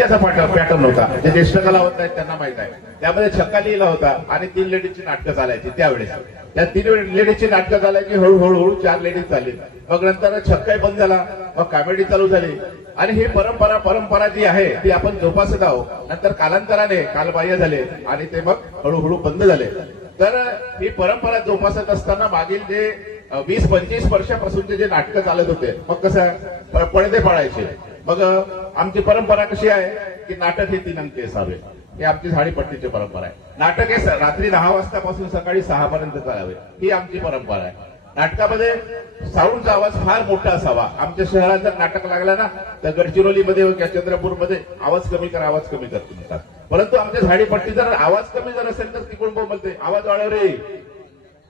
छक्क्याचा pattern होता, जे ज्येष्ठ कलावंत आहेत त्यांना माहित आहे. त्यामध्ये छक्का लिहिला होता आणि 3 लेडीजची नाटकं चालायची त्यावेळेस. त्या 3 लेडीजची नाटकं चालायची, हळूहळू 4 लेडीज चालली. मग नंतर छक्काही बंद झाला, मग कॉमेडी चालू झाली. आणि ही परंपरा जी आहे ती आपण जोपासत आहोत. नंतर कालांतराने कालबाह्य झाले आणि ते मग हळूहळू बंद झाले. तर ही परंपरा जोपासत असताना मागील जे 20-25 वर्षापासूनचे जे नाटकं चालत होते, मग कसं पडदे पाळायचे. मग आमची परंपरा कशी आहे की नाटक हे 3 अंकी असावे, ही आमची झाडीपट्टीची परंपरा आहे. नाटक हे रात्री 10 वाजतापासून सकाळी 6 पर्यंत चालावे, ही आमची परंपरा आहे. नाटकामध्ये साऊंडचा आवाज फार मोठा असावा. आमच्या शहरात जर नाटक लागला ना तर गडचिरोलीमध्ये किंवा चंद्रपूरमध्ये आवाज कमी कर म्हणतात. परंतु आमच्या झाडीपट्टी जर आवाज कमी जर असेल तर तिकडून बोलते आवाज वाढव रे,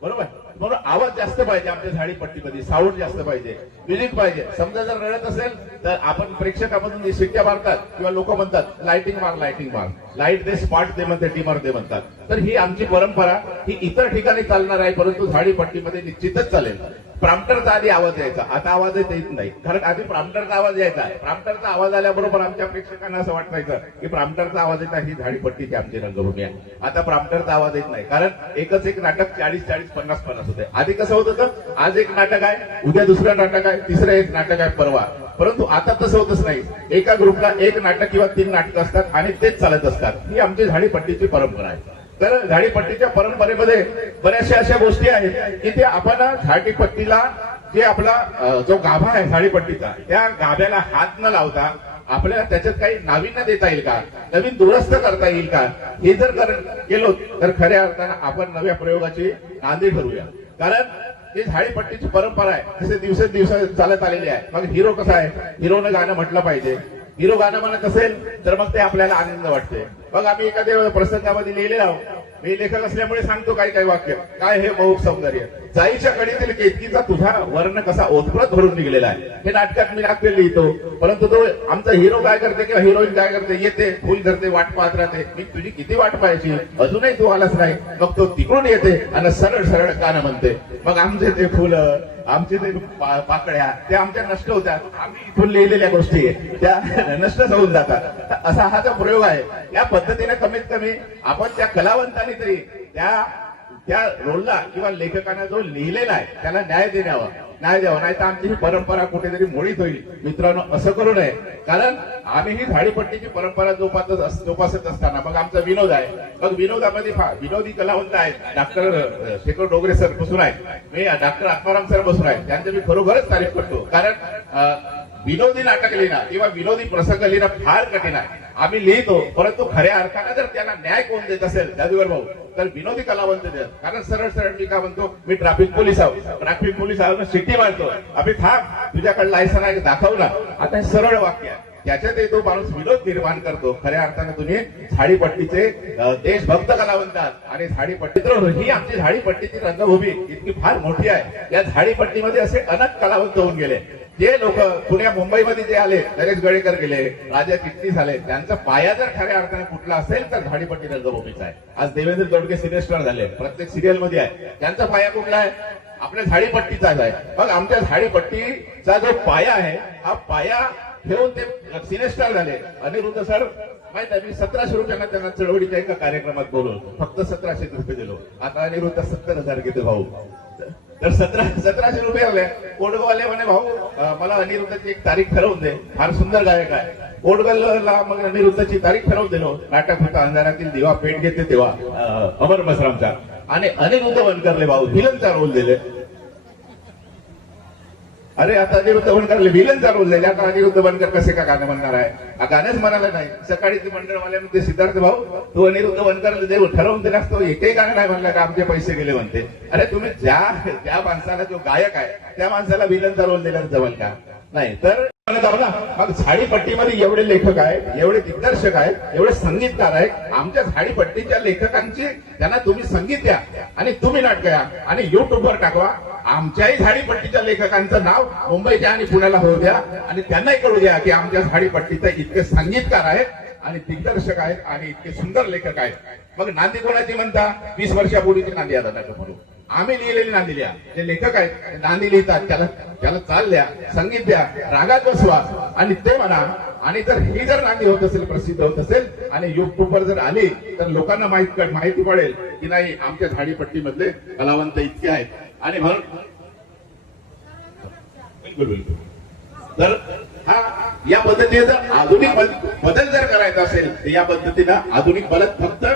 बरोबर. म्हणून आवाज जास्त पाहिजे आमच्या झाडीपट्टीमध्ये, साऊंड जास्त पाहिजे, म्युझिक पाहिजे. समजा जर रडत असेल तर आपण प्रेक्षकामधून शिट्ट्या मारतात किंवा लोक म्हणतात लाइटिंग मार, लाईट दे, स्पॉट दे म्हणते, डिमर दे म्हणतात. तर ही आमची परंपरा, ही इतर ठिकाणी चालणार आहे परंतु झाडीपट्टीमध्ये निश्चितच चालेल. प्रॉम्प्टरचा आधी आवाज यायचा, आता आवाज येत नाही. कारण आधी प्रॉम्प्टरचा आवाज यायचा. प्रॉम्प्टरचा आवाज आल्याबरोबर आमच्या प्रेक्षकांना असं वाटायचं की प्रॉम्प्टरचा आवाज येत ही झाडीपट्टीची आमची रंगभूमी आहे. आता प्रॉम्प्टरचा आवाज येत नाही, कारण एकच एक नाटक 40-40, 50-50 होते. आधी कसं होत होतं, आज एक नाटक आहे, उद्या दुसरं नाटक आहे, तिसरं एक नाटक आहे, परवा. परंतु आता तसं होतच नाही. एका ग्रुपला 1 नाटक किंवा 3 नाटकं असतात आणि तेच चालत असतात. ही आमची झाडीपट्टीची परंपरा आहे. तर झाडीपट्टीच्या परंपरेमध्ये बऱ्याचशा अशा गोष्टी आहेत की ते आपण झाडीपट्टीला जे आपला जो गाभा आहे झाडीपट्टीचा, त्या गाभ्याला हात न लावता आपल्याला त्याच्यात काही नाविन्य देता येईल का, नवीन दुरुस्त करता येईल का, हे जर केलो तर खऱ्या अर्थानं आपण नव्या प्रयोगाची नांदी ठरूया. कारण ही झाडीपट्टीची परंपरा आहे, जसे दिवसेंदिवस चालत आलेली आहे. मग हिरो कसा आहे, हिरोनं गाणं म्हटलं पाहिजे. हिरो गाणं म्हणत असेल तर मग ते आपल्याला आनंद वाटते. मग आम्ही एखाद्या प्रसंगामध्ये लिहिलेलं आहोत, मी लेखक असल्यामुळे सांगतो काही वाक्य. काय हे मौक सौंदर्य, जाईच्या कडीतील केतकीचा तुझा वर्ण कसा ओतप्रत भरून निघलेला आहे. हे नाटकात मी नाट्य लिहितो. परंतु तो आमचा हिरो काय करते किंवा हिरोईन काय करते, येते, फुल धरते, वाट पाहत राहते. मी तुझी किती वाट पाहायची, अजूनही तू आलाच नाही. मग तो तिकडून येते आणि सरळ सरळ गाणं म्हणते. मग आमचे ते फुलं, आमचे ते पाकळ्या त्या आमच्या नष्ट होतात. आम्ही इथून लिहिलेल्या गोष्टी त्या नष्टच होऊन जातात. असा हा जो प्रयोग आहे, या पद्धतीने कमीत कमी आपण त्या कलावंतांनी तरी त्या रोलला किंवा लेखकांना जो लिहिलेला आहे त्याला न्याय द्यावा, नाही तर आमची ही परंपरा कुठेतरी मोडीत होईल. मित्रांनो, असं करू नये. कारण आम्ही ही झाडीपट्टीची परंपरा जोपासत असताना मग आमचा विनोद आहे. मग विनोदामध्ये विनोदी कलावंत आहेत. डॉक्टर शेखर डोगरे सर बसून आहेत, मी डॉक्टर आत्माराम सर बसून आहेत. त्यांचे मी खरोखरच तारीफ करतो. कारण विनोदी नाटक लिहिणं किंवा विनोदी प्रसंग लिहिणं फार कठीण आहे. आम्ही लिहितो, परंतु खऱ्या अर्थानं जर त्यांना न्याय कोण देत असेल जादूगर भाऊ, तर विनोदी कलावंत देत. कारण सरळ सरळ मी काय म्हणतो, मी ट्रॅफिक पोलीस आहोत, ट्रॅफिक पोलीस आहोत, शिट्टी मारतो, अभि थांब, तुझ्याकडे लायसन आहे दाखव ना. आता हे सरळ वाक्य आहे, त्याच्यातही तो माणूस विनोद निर्माण करतो. खऱ्या अर्थानं तुम्ही झाडीपट्टीचे देशभक्त कलावंत आहात. आणि झाडीपट्टी ही आमची झाडीपट्टीची रंगभूमी इतकी फार मोठी आहे. या झाडीपट्टीमध्ये असे अनेक कलावंत होऊन गेले. जे लोक पुण्या मुंबईमध्ये जे आले, नरेश गडेकर गेले, राजा चिटणीस आले, त्यांचा पाया जर खऱ्या अर्थाने कुठला असेल तर झाडीपट्टी रंगभूमीचा आहे. आज देवेंद्र दोडके सिनियर स्टार झाले, प्रत्येक सिरियलमध्ये आहे. त्यांचा पाया कुठला आहे, आपल्या झाडीपट्टीचाच आहे. मग आमच्या झाडीपट्टीचा जो पाया आहे, हा पाया ठेवून ते सिनियर स्टार झाले. अनिरुद्ध सर माहित आहे, मी 1700 रुपयांना त्यांना चळवळीच्या एका कार्यक्रमात बोलवलं, फक्त 1700 रुपये दिलो. आता अनिरुद्ध 70,000 घेतो भाऊ. तर 1700 रुपये आले. कोडगाववाले म्हणे, भाऊ मला अनिरुद्धची एक तारीख ठरवून दे, फार सुंदर गायक आहे. कोडगावला मग अनिरुद्धची तारीख ठरवून दिलो. नाटक होता अंधारातील दिवा पेट घेते तेव्हा, अमर मसरामचा. आणि अनिरुद्ध वनकरले भाऊ व्हिलनचा रोल दिले. अरे आता अनिरुद्ध वनकरले व्हिलनचा रोल दिले, आता अनिरुद्ध वनकर कसे का गाणं म्हणणार आहे, गाणंच म्हणाला नाही. सकाळी ते मंडळवाल्या म्हणते, सिद्धार्थ भाऊ तू अनिरुद्ध वनकरला देऊ ठरवून दिलास, तो एकही गाणं नाही म्हणला का आमचे पैसे गेले म्हणते. अरे तुम्ही ज्या माणसाला जो गायक आहे त्या माणसाला व्हिलनचा रोल दिला जमल का, नाही. तर मग झाडीपट्टीमध्ये एवढे लेखक आहेत, एवढे दिग्दर्शक आहेत, एवढे संगीतकार आहेत. आमच्या झाडीपट्टीच्या लेखकांची त्यांना तुम्ही संगीत द्या आणि तुम्ही नाटक द्या आणि युट्यूबवर टाकवा. आमच्याही झाडीपट्टीच्या लेखकांचं नाव मुंबईच्या आणि पुण्याला होऊ द्या आणि त्यांनाही कळू द्या की आमच्या झाडीपट्टीचे इतके संगीतकार आहेत आणि दिग्दर्शक आहेत आणि इतके सुंदर लेखक आहेत. मग नांदी कोणाची म्हणता, 20 वर्षापूर्वीची नांदी आता नाटक म्हणून आम्ही लिहिलेली नांदी लिहा. जे लेखक आहेत नांदी लिहितात, त्याला चाल द्या, संगीत द्या, रागात बसवा आणि ते म्हणा आणि जर ही जर नांदी होत असेल, प्रसिद्ध होत असेल आणि युट्यूबवर जर आली तर लोकांना माहिती पडेल की नाही आमच्या झाडीपट्टीमधले कलावंत इतके आहेत. आणि म्हणून बिलकुल तर हा या पद्धतीने जर आधुनिक बदल जर करायचा असेल तर या पद्धतीनं आधुनिक बदल फक्त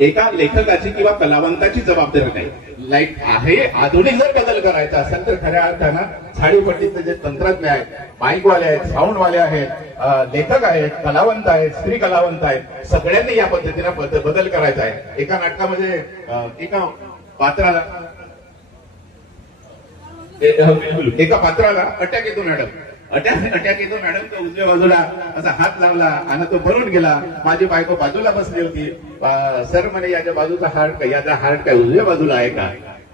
एका लेखकाची किंवा कलावंताची जबाबदारी नाही. लाईक आहे आधुनिक जर बदल करायचा असेल तर खऱ्या अर्थानं झाडीपट्टीचे जे तंत्रज्ञ आहेत, माईकवाले आहेत, साऊंडवाले आहेत, लेखक आहेत, कलावंत आहेत, स्त्री कलावंत आहेत, सगळ्यांनी या पद्धतीनं बदल करायचा आहे. एका नाटकामध्ये एका पात्राला अटॅक येतो मॅडम, अटॅक येतो मॅडम. तो उजव्या बाजूला असा हात लावला आणि तो भरून गेला. माझी बायको बाजूला बसली होती. सर म्हणे याच्या बाजूचा हार्ट याचा हार्ट काय उजव्या बाजूला आहे का?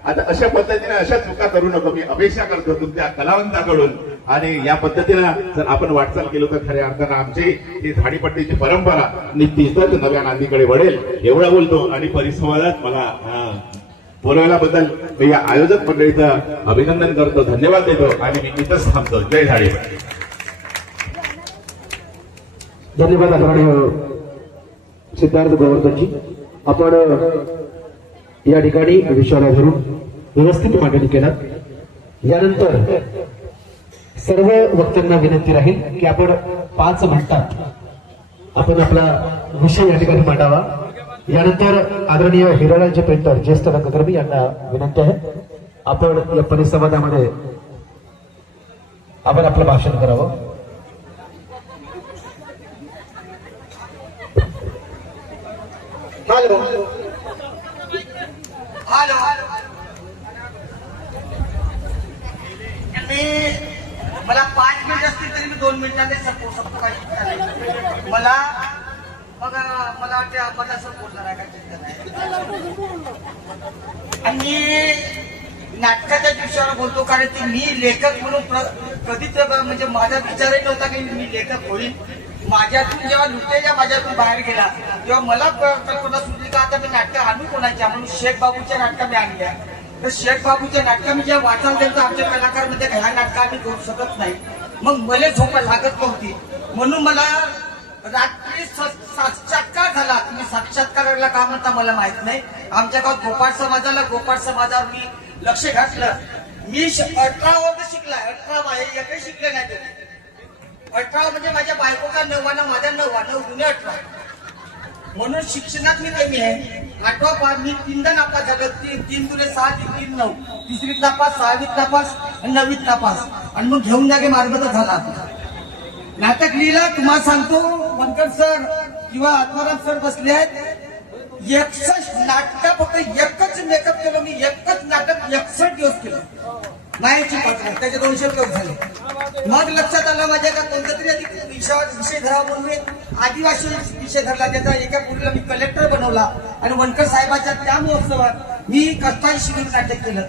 आता अशा पद्धतीने अशा चुका करू नको मी अपेक्षा करतो तुमच्या कलावंताकडून. आणि या पद्धतीनं जर आपण वाटचाल केलो तर खऱ्या अर्थानं आमची ही झाडीपट्टीची परंपरा निश्चितच नव्या नांदीकडे वळेल एवढा बोलतो. आणि परिसंवादात मला बोलवल्याबद्दल मी या आयोजक मंडळीचं अभिनंदन करतो, धन्यवाद देतो आणि मी इथंच थांबतो. जय झाडीपट्टी. धन्यवाद आदरणीय सिद्धार्थ गोवर्धनजी. आपण या ठिकाणी विषयाला धरून व्यवस्थित मांडणी केला. यानंतर सर्व वक्त्यांना विनंती राहील की आपण 5 मिनिटात आपण आपला विषय या ठिकाणी मांडावा. यानंतर आदरणीय हिरालालजी पेंटर ज्येष्ठ रंगकर्मी यांना विनंती आहे आपण या परिसंवादामध्ये आपण आपलं भाषण करावं. हॅलो हॅलो मला 5 मिनिट असतील तरी मी 2 मिनिटांनी संपवू शकतो. मला वाटते आपण असं बोलणार आहे का? आणि नाटकाच्या दिवसावर बोलतो कारण की मी लेखक म्हणून कधीच म्हणजे माझा विचारही नव्हता की मी लेखक होईल. माझ्यातून जेव्हा लुटेजा माझ्यातून बाहेर गेला तेव्हा मला कल्पना सुचली का आता मी नाटकं आणू कोणाच्या, म्हणून शेख बाबूच्या नाटकं मी आणल्या. तर शेख बाबूच्या नाटकं मी जेव्हा वाचायला गेलो तर आमच्या कलाकार म्हणजे ह्या नाटकं आम्ही करू शकत नाही. मग मला झोप लागत नव्हती म्हणून मला रात्री साक्षात्कार झाला. तुम्ही साक्षात्काराला का म्हणता मला माहित नाही. आमच्या गावात गोपाळ समाजावर मी लक्ष घातलं. मी 18 वर्ष शिकलाय. 18 एकही शिकले नाही. 18 म्हणजे माझ्या बायकोचा 9 माझ्या 9 गुन्हे 18 म्हणून शिक्षणात मी कमी आहे. 8वा मी 3दा नापास झालो. 3 दुने 6 3 9 3रीत नापास, 6वीत नापास आणि 9वीत नापास आणि मग घेऊन जागे मार्गदर्शन झाला. नाटक लिहिला तुम्हाला सांगतो. वनकर सर किंवा आत्माराम सर बसले आहेत. 61 नाटक फक्त एकच मेकअप केलं मी. एकच नाटक 61 दिवस केलं. मायाची पत्र त्याचे 200 लोक झाले. मग लक्षात आलं माझ्या का कोणत्या तरी विषय धरावा म्हणून मी आदिवासी विषय धरला. त्याचा एका पुढीला मी कलेक्टर बनवला आणि वनकर साहेबाच्या त्या महोत्सवात मी कष्टाळी शिबिर नाटक केलं.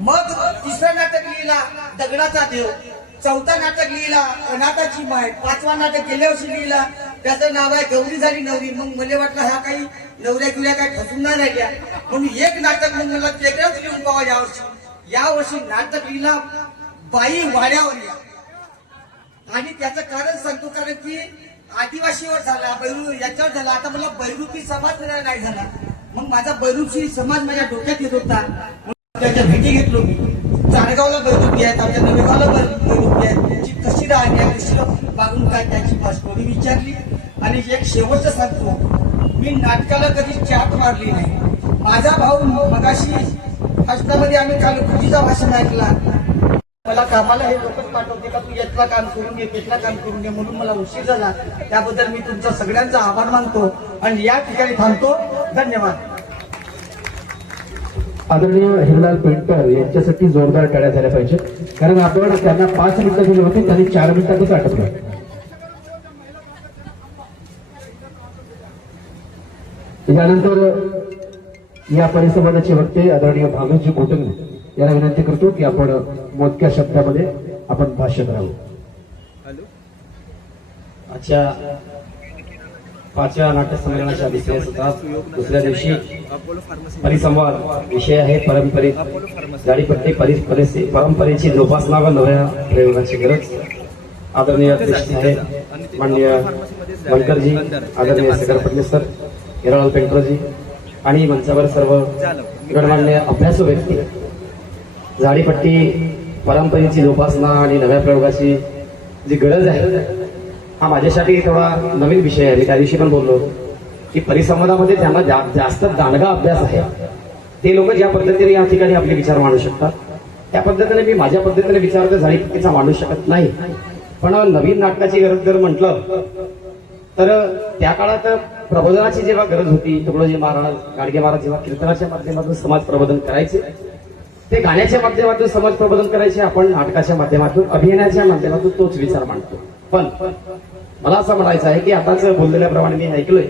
मग 3रं नाटक लिहिला दगडाचा देव. 4था नाटक लिहिला अनाथाची माय. 5वा नाटक गेल्या वर्षी लिहिला त्याचं नाव आहे गौरी झाली नवरी. मग मला वाटलं ह्या काही नवऱ्या गुऱ्या काही फसून नाही राहिल्या म्हणून एक नाटक मग मला वेगळंच लिहून पावा यावर्षी नाटक लिहिला बाई वाड्यावर या. आणि त्याचं कारण सांगतो कारण की आदिवासीवर झाला, बैरू याच्यावर झाला. आता मला बैरूपी समाज नाही झाला. मग माझा बैरूपी समाज माझ्या डोक्यात येत होता. त्याच्या भेटी घेतलो मी. चाळगावला बैरूपी आहेत, आमच्या नवेगावला बैरूपी आहेत. त्यांची कशी राहण्या कशी वागून काय त्याची पासपोरी विचारली. आणि एक शेवटचं सांगतो मी नाटकाला कधी चाट मारली नाही. माझा भाऊ मगाशी हस्तामध्ये आम्ही काल खुशीचा भाषण ऐकला. मला कामाला हे लोकच पाठवते का तू यातला काम करून घे त्यातला काम करून घे म्हणून मला उशीर झाला. त्याबद्दल मी तुमचा सगळ्यांचा आभार मानतो आणि या ठिकाणी थांबतो. धन्यवाद. आदरणीय हिरलाल पेंटर यांच्यासाठी जोरदार टाळ्या झाल्या पाहिजे कारण आपण त्यांना 5 मिनिटं दिली होती त्यांनी 4 मिनिटातच आटपलं. यानंतर या परिसंवादाचे वक्ते आदरणीय भागवतजी गोटंगे यांना विनंती करतो की आपण मोजक्या शब्दामध्ये आपण भाष्य करावं. आजच्या 5व्या नाट्य संमेलनाच्या दुसऱ्या दिवशी परिसंवाद विषय आहे झाडीपट्टी परंपरेची जोपासना व नव्या प्रयोगाची गरज. आदरणीय अध्यक्ष साहेब माननीय वनकरजी, आदरणीय शेखर फडणवीस सर, हिरालाल पेंटरजी आणि मंचावर सर्व गणमान्य अभ्यासू व्यक्ती, झाडीपट्टी परंपरेची जोपासना आणि नव्या प्रयोगाची जी गरज आहे, हा माझ्यासाठी थोडा नवीन विषय आहे. मी त्या दिवशी पण बोललो की परिसंवादामध्ये ज्यांना जास्त दांडगा अभ्यास आहे ते लोक ज्या पद्धतीने या ठिकाणी आपले विचार मांडू शकतात त्या पद्धतीने मी माझ्या पद्धतीने विचार तर झाडीपट्टीचा मांडू शकत नाही. पण नवीन नाटकाची गरज जर म्हटलं तर त्या काळात प्रबोधनाची जेव्हा गरज होती, तुकडोजी महाराज, गाडगे महाराज जेव्हा कीर्तनाच्या माध्यमातून समाज प्रबोधन करायचे, ते गाण्याच्या माध्यमातून समाज प्रबोधन करायचे, आपण नाटकाच्या माध्यमातून, अभिनयाच्या माध्यमातून तोच विचार मांडतो. पण मला असं म्हणायचं आहे की आताच बोललेल्याप्रमाणे मी ऐकलोय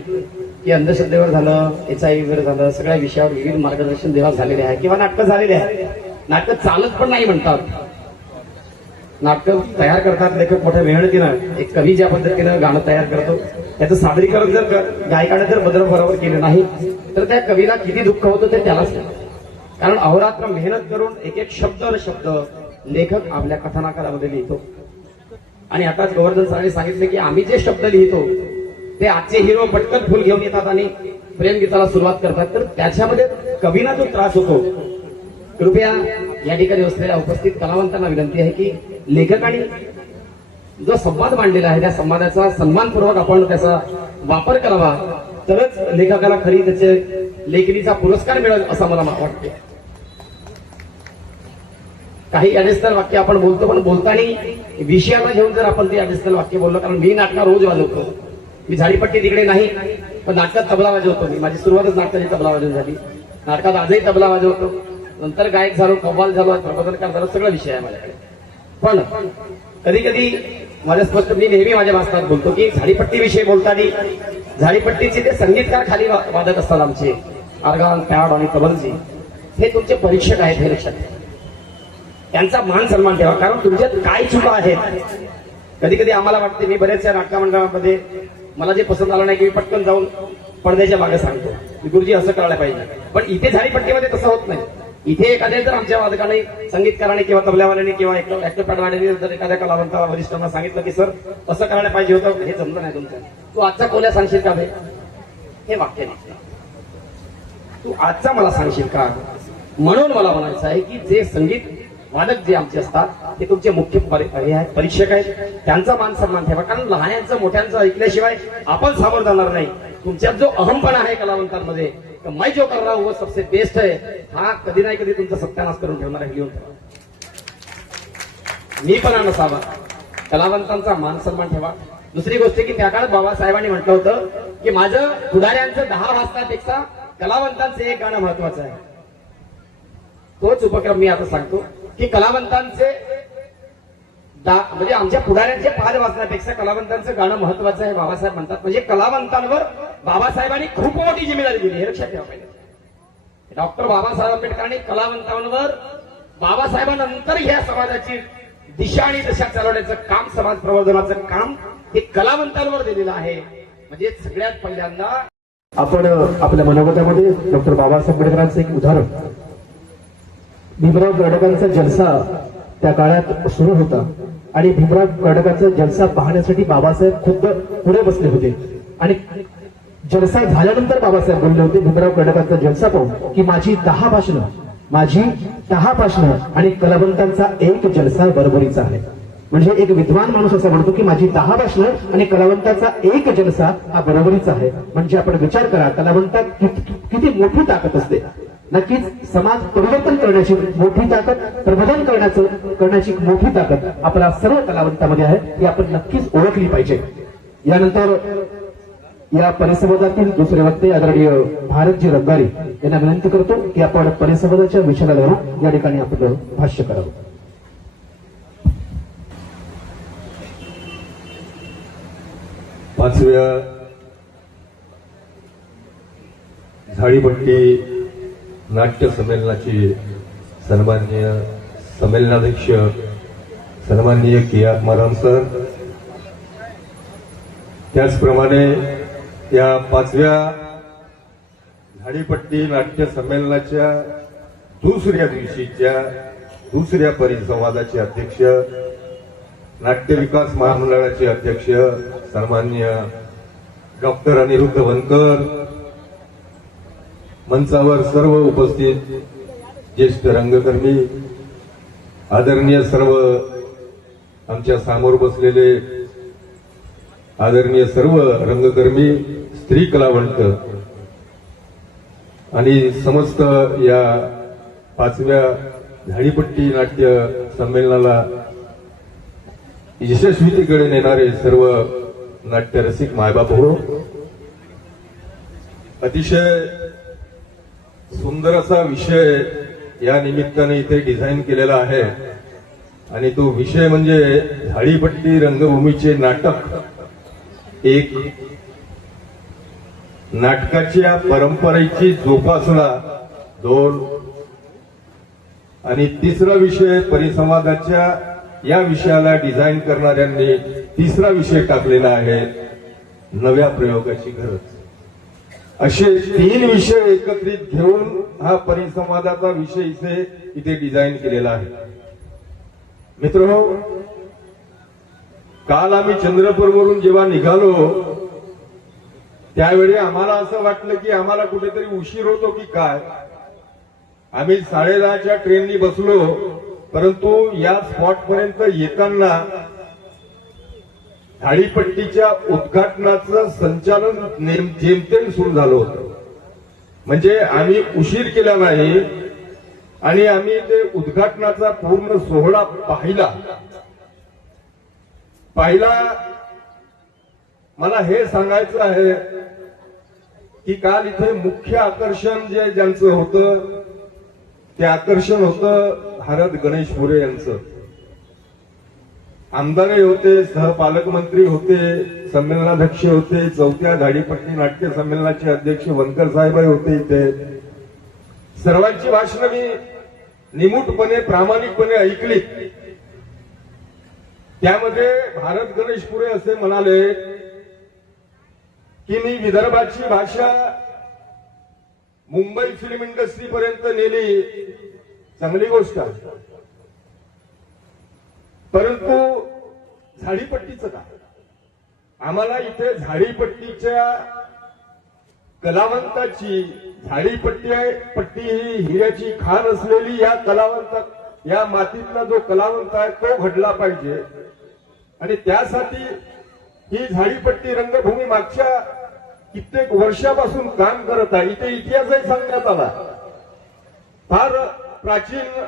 की अंधश्रद्धेवर झालं, HIV वर झालं, सगळ्या विषयावर विविध मार्गदर्शन देण्यात झालेले आहे किंवा नाटकं झालेले आहे. नाटकं चालत पण नाही म्हणतात, नाटकं तयार करतात लेखक मोठ्या मेहनतीनं. एक कवी ज्या पद्धतीनं गाणं तयार करतो त्याचं सादरीकरण जर गायकाने जर बरोबर केलं नाही तर त्या कवीला किती दुःख होतं ते त्यालाच नाही. कारण अहोरात्र मेहनत करून एक एक शब्द लेखक आपल्या कथानकारामध्ये लिहितो. आणि आताच गोवर्धन सरांनी सांगितले की आम्ही जे शब्द लिहितो ते आजचे हिरो पटकन फुल घेऊन येतात आणि प्रेमगीताला सुरुवात करतात, तर त्याच्यामध्ये कवीला जो त्रास होतो. कृपया या ठिकाणी असलेल्या उपस्थित कलावंतांना विनंती आहे की लेखकाने जो संवाद मांडलेला आहे त्या संवादाचा सन्मानपूर्वक आपण त्याचा वापर करावा, तरच लेखकाला खरी त्याचे लेखणीचा पुरस्कार मिळेल असं मला वाटते. काही अडिस्टल वाक्य आपण बोलतो, पण बोलताना विषयाला घेऊन जर आपण ते अडिस्टल वाक्य बोललो, कारण मी नाटका रोज वाजवतो, मी झाडीपट्टी तिकडे नाही पण नाटकात तबला वाजवतो. मी माझी सुरुवातच नाटकाची तबला वाजवून झाली, नाटकात आजही तबला वाजवतो, नंतर गायक झालो, कव्वाल झालो, प्रबोधनकार झालो, सगळा विषय आहे माझ्याकडे. पण कधी कधी माझ्या स्पष्ट मी नेहमी माझ्या भाषणात बोलतो की झाडीपट्टी विषयी बोलताना झाडीपट्टीचे ते संगीतकार खाली वादक असतात आमचे, आर्गान, पॅड आणि तबलजी, हे तुमचे परीक्षक आहेत हे लक्षात घ्या. त्यांचा मान सन्मान ठेवा, कारण तुमच्यात काय चुका आहेत. कधी कधी आम्हाला वाटते, मी बऱ्याचशा नाटक मंडळामध्ये मला जे पसंत आलं नाही की मी पटकन जाऊन पडद्याच्या मागे सांगतो की गुरुजी असं करायला पाहिजे. पण इथे झाडीपट्टीमध्ये तसं होत नाही. इथे एखाद्या जर आमच्या वादकाने, संगीतकाराने किंवा तबल्यावाल्याने किंवा ऍक्टर पॅडवाल्याने जर एखाद्या कलावंताला, वरिष्ठांना सांगितलं की सर असं करायला पाहिजे होतं, हे जमलं नाही तुमचं, तू आजचा कोल्या सांगशील का हे वाक्य नाही, तू आजचा मला सांगशील का. म्हणून मला म्हणायचं आहे की जे संगीत वादक जे आमचे असतात ते तुमचे मुख्य परीक्षक आहेत, त्यांचा मान सन्मान ठेवा. कारण लहानांचं मोठ्यांचं ऐकल्याशिवाय आपण सामोरं जाणार नाही. तुमच्यात जो अहमपणा आहे कलावंतांमध्ये, मैं जो कर रहा हूं वो सबसे बेस्ट है, हा कधी नाही कधी तुमचा सत्यानाश करून ठेवणार आहे. लिहून ठेवा. मी पण नसावा, कलावंतांचा मान सन्मान ठेवा. दुसरी गोष्ट की त्या काळात बाबासाहेबांनी म्हटलं होतं की माझं पुढाऱ्यांचं 10 वाजतापेक्षा कलावंतांचं एक गाणं महत्वाचं आहे. तोच उपक्रम मी आता सांगतो की कलावंतांचे म्हणजे आमच्या पुढाऱ्यांचे 5 वाजण्यापेक्षा कलावंतांचं गाणं महत्वाचं आहे, बाबासाहेब म्हणतात. म्हणजे कलावंतांवर बाबासाहेबांनी खूप मोठी जिम्मेदारी दिली, हे लक्षात ठेवा पाहिजे. डॉक्टर बाबासाहेब आंबेडकरांनी कलावंतांवर बाबासाहेबांनंतर ह्या समाजाची दिशा आणि दशा चालवण्याचं काम, समाज प्रबोधनाचं काम हे कलावंतांवर दिलेलं आहे. म्हणजे सगळ्यात पहिल्यांदा आपण आपल्या मनोगतामध्ये डॉक्टर बाबासाहेब आंबेडकरांचं एक उदाहरण, भीमराव कर्डकांचा जलसा त्या काळात सुरू होता आणि भीमराव कर्डकांचा जलसा पाहण्यासाठी बाबासाहेब खुद्द पुढे बसले होते. आणि जलसा झाल्यानंतर बाबासाहेब बोलले होते भीमराव कर्डकांचा जलसा पाहून की माझी 10 भाषणं आणि कलावंतांचा एक जलसा बरोबरीचा आहे. म्हणजे एक विद्वान माणूस असं म्हणतो की माझी 10 भाषणं आणि कलावंताचा एक जलसा हा बरोबरीचा आहे. म्हणजे आपण विचार करा, कलावंतात किती मोठी ताकद असते. नक्कीच समाज परिवर्तन करण्याची मोठी ताकद, प्रबोधन करण्याची मोठी ताकद आपल्या सर्व कलावंतामध्ये आहे, ही आपण नक्कीच ओळखली पाहिजे. यानंतर या परिसंवादातील दुसरे वक्ते आदरणीय भारतजी रंगारी यांना विनंती करतो की आपण परिसंवादाच्या विषयाला धरून या ठिकाणी आपलं भाष्य करावं. पाचव्या झाडीपट्टी नाट्य संमेलनाचे सन्माननीय संमेलनाध्यक्ष सन्माननीय किया माराम सर, त्याचप्रमाणे या 5व्या झाडीपट्टी नाट्य संमेलनाच्या दुसऱ्या दिवशीच्या दुसऱ्या परिसंवादाचे अध्यक्ष नाट्य विकास महामंडळाचे अध्यक्ष सन्माननीय डॉक्टर अनिरुद्ध वनकर, मंचावर सर्व उपस्थित ज्येष्ठ रंगकर्मी, आदरणीय सर्व आमच्या समोर बसलेले आदरणीय सर्व रंगकर्मी, स्त्री कलावंत आणि समस्त या 5व्या झाडीपट्टी नाट्य संमेलनाला यशस्वीतेकडे नेणारे सर्व नाट्यरसिक मायबाप हो, अतिशय सुंदर असा विषय या निमित्ताने इथे डिझाईन केलेला आहे आणि तो विषय म्हणजे झाडीपट्टी रंगभूमीचे नाटक. एक नाटकाच्या परंपरेची जोपासना, 2 आणि तिसरा विषय परिसंवादाच्या या विषयाला डिझाईन करणाऱ्यांनी तिसरा विषय टाकलेला आहे, नव्या प्रयोगाची गरज. असे 3 विषय एकत्रित घेऊन हा परिसंवादाचा विषय इथे डिझाईन केलेला आहे. मित्रहो, काल आम्ही चंद्रपूरवरून जेव्हा निघालो त्यावेळी आम्हाला असं वाटलं की आम्हाला कुठेतरी उशीर होतो की काय. आम्ही 10:30च्या ट्रेननी बसलो, परंतु या स्पॉट पर्यंत येताना झाडीपट्टीच्या उद्घाटनाचं संचालन जेमतेम सुरू झालं होतं. म्हणजे आम्ही उशीर केला नाही आणि आम्ही ते उद्घाटनाचा पूर्ण सोहळा पाहिला. मला हे सांगायचं आहे की काल इथे मुख्य आकर्षण ज्यांचं होतं ते आकर्षण होतं भारत गणेश पुरे यांचं. आमदारही होते, सहपालकमंत्री होते, संमेलनाध्यक्ष होते, 4थ्या झाडीपट्टी नाट्य संमेलनाचे अध्यक्ष वनकर साहेबही होते. इथे सर्वांची भाषणं मी निमूटपणे प्रामाणिकपणे ऐकली. त्यामध्ये भारत गणेश पुरे असे म्हणाले की मी विदर्भाची भाषा मुंबई फिल्म इंडस्ट्री पर्यंत नेली, चांगली गोष्ट आहे, परंतु झाडीपट्टीचं काय. आम्हाला इथे झाडीपट्टीच्या कलावंताची, झाडीपट्टी ही हिऱ्याची खाण असलेली या कलावंता, या मातीतला जो कलावंत आहे तो घडला पाहिजे. आणि त्यासाठी ही झाडीपट्टी रंगभूमी मागच्या कित्येक वर्षापासून काम करत आहे. इथे इतिहासही सांगण्यात आला. फार प्राचीन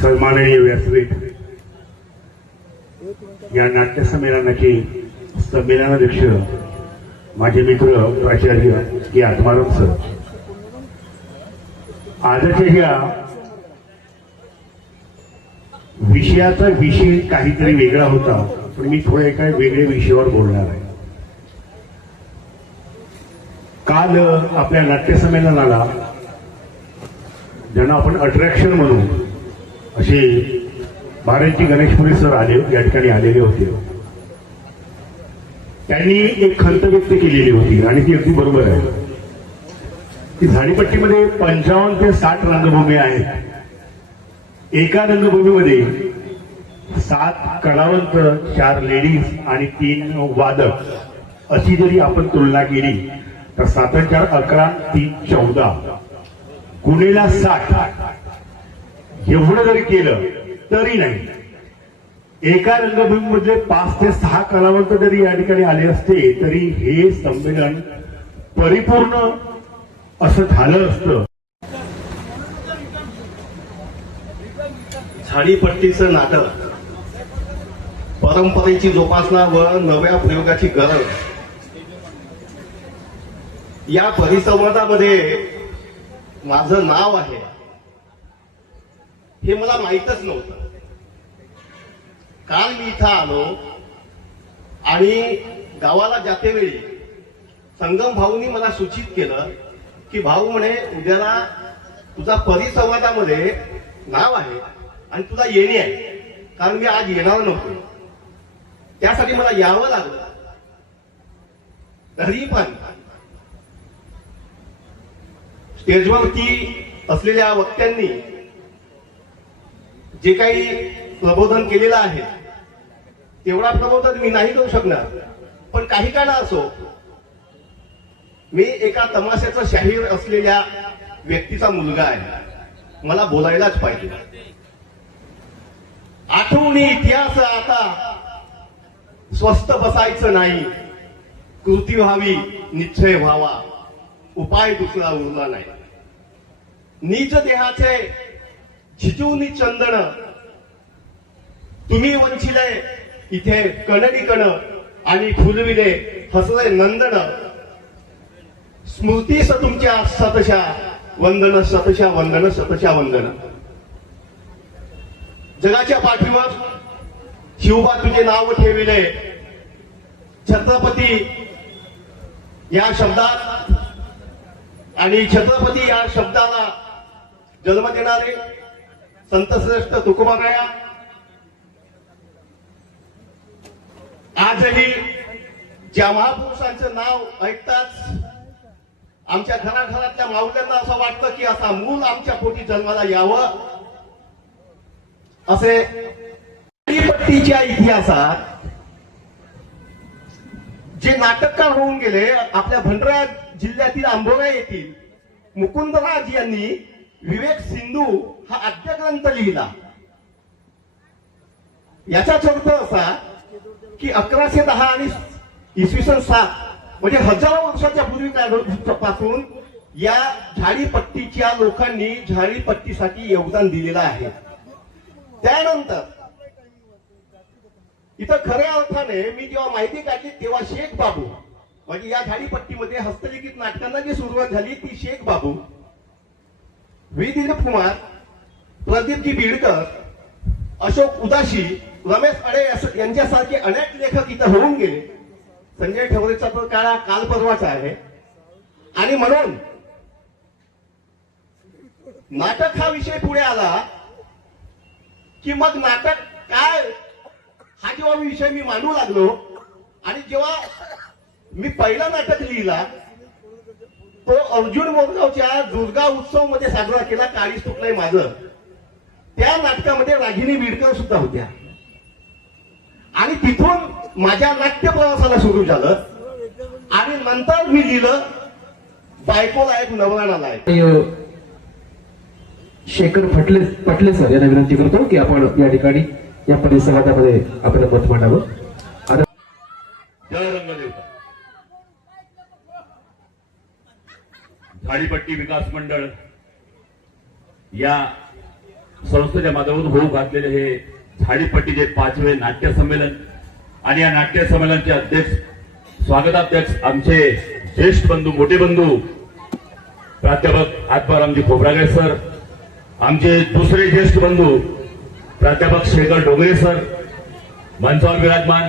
सन्माननीय व्यासपीठ या नाट्य संमेलनाचे संमेलनाध्यक्ष माझे मित्र प्राचार्य के आत्माराम सर, आजच्या या विषयाचा विषय काहीतरी वेगळा होता, पण मी थोड्या एका वेगळ्या विषयावर बोलणार आहे. काल आपल्या नाट्य संमेलनाला ज्यांना आपण अट्रॅक्शन म्हणू असे भारतजी गणेशपुरे सर या ठिकाणी आलेले होते. त्यांनी एक खंत व्यक्त केलेली होती आणि ती अगदी बरोबर आहे की झाडीपट्टीमध्ये 55 ते 60 रंगभूमी आहेत. एका रंगभूमीमध्ये 7 कलावंत, 4 लेडीज आणि 3 वादक अशी जरी आपण तुलना केली तर 7 आणि 4 11, 3 14 गुणेला 60 एवढं जरी केलं तरी नाही. एका रंगभूमीमधले 5 ते 6 कलावंत जरी या ठिकाणी आले असते तरी हे संमेलन परिपूर्ण असं झालं असतं. झाडीपट्टीचं नाटक, परंपरेची जोपासना व नव्या प्रयोगाची गरज, या परिसंवादामध्ये माझं नाव आहे हे मला माहीतच नव्हतं. काल मी इथं आलो आणि गावाला जातेवेळी संगम भाऊंनी मला सूचित केलं की भाऊ म्हणे उद्याला तुझा परिसंवादामध्ये नाव आहे आणि तुला येणे आहे, कारण मी आज येणार नव्हतो, त्यासाठी मला यावं लागलं. तरी पण स्टेजवरती असलेल्या वक्त्यांनी जे काही प्रबोधन केलेलं आहे तेवढा प्रबोधन मी नाही करू शकणार, पण काही का ना असो, मी एका तमाशाचा शाहीर असलेल्या व्यक्तीचा मुलगा आहे, मला बोलायलाच पाहिजे. आठवणी इतिहास आता स्वस्थ बसायचं नाही, कृती व्हावी निश्चय व्हावा, उपाय दुसरा उरला नाही. नीच देहाचे झिजूनी चंदन, तुम्ही वंचिले इथे कणडी कण, आणि फुलविले हसले नंदन. स्मृतीस तुमच्या सतशा वंदन, शतशा वंदन, शतशा वंदन. जगाच्या पाठीवर शिवबा तुझे नाव ठेविले, छत्रपती या शब्दात आणि छत्रपती या शब्दाला जन्म देणारे संतश्रेष्ठ तुकोबाराया आजही ज्या महापुरुषांचं नाव ऐकताच आमच्या घराघरातल्या माऊल्यांना असं वाटतं की असा मूल आमच्या पोटी जन्माला यावं. असे हरिपट्टीच्या इतिहासात जे नाटककार होऊन गेले, आपल्या भंडारा जिल्ह्यातील आंबोरा येथील मुकुंदराज यांनी विवेक सिंधू हा आद्यग्रंथ लिहिला. याचाच अर्थ असा की 1110 आणि इसवी सन 7 म्हणजे हजारो वर्षाच्या पूर्वीपासून या झाडीपट्टीच्या लोकांनी झाडीपट्टीसाठी योगदान दिलेलं आहे. त्यानंतर इथं खऱ्या अर्थाने मी जेव्हा माहिती काढली तेव्हा शेख बाबू, म्हणजे या झाडीपट्टीमध्ये हस्तलिखित नाटकांना जी सुरुवात झाली ती शेख बाबू, व्ही दिलीप कुमार, प्रदीपजी बीडकर, अशोक उदाशी, रमेश अडे यांच्यासारखे अनेक लेखक इथं होऊन गेले. संजय ठवरेचा तर काळा काल परवाचा आहे. आणि म्हणून नाटक हा विषय पुढे आला की मग नाटक काय हा जेव्हा विषय मी मांडू लागलो, आणि जेव्हा मी पहिला नाटक लिहिला तो अर्जुन मोरगावच्या दुर्गा उत्सव मध्ये साजरा केला, काळीच तुटलंय माझं. त्या नाटकामध्ये रागिनी बीडकर सुद्धा होत्या. आणि तिथून माझ्या नाट्य प्रवासाला सुरू झालं. आणि नंतर मी लिहिलं बायकोला एक नवरा एक. शेखर पटले सर यांना विनंती करतो की आपण या ठिकाणी या परिसंवादामध्ये आपलं मत मांडावं. जय रंगदेवता. झाडीपट्टी विकास मंडळ या संस्थेच्या माध्यमातून होऊ घातलेले हे झाडीपट्टीचे 5वे नाट्य संमेलन, आणि या नाट्य संमेलनाचे अध्यक्ष स्वागताध्यक्ष आमचे ज्येष्ठ बंधू, मोठे बंधू प्राध्यापक आत्मारामजी खोब्रागडे सर, आमचे दुसरे ज्येष्ठ बंधू प्राध्यापक शेखर डोंगरे सर, मंचावर विराजमान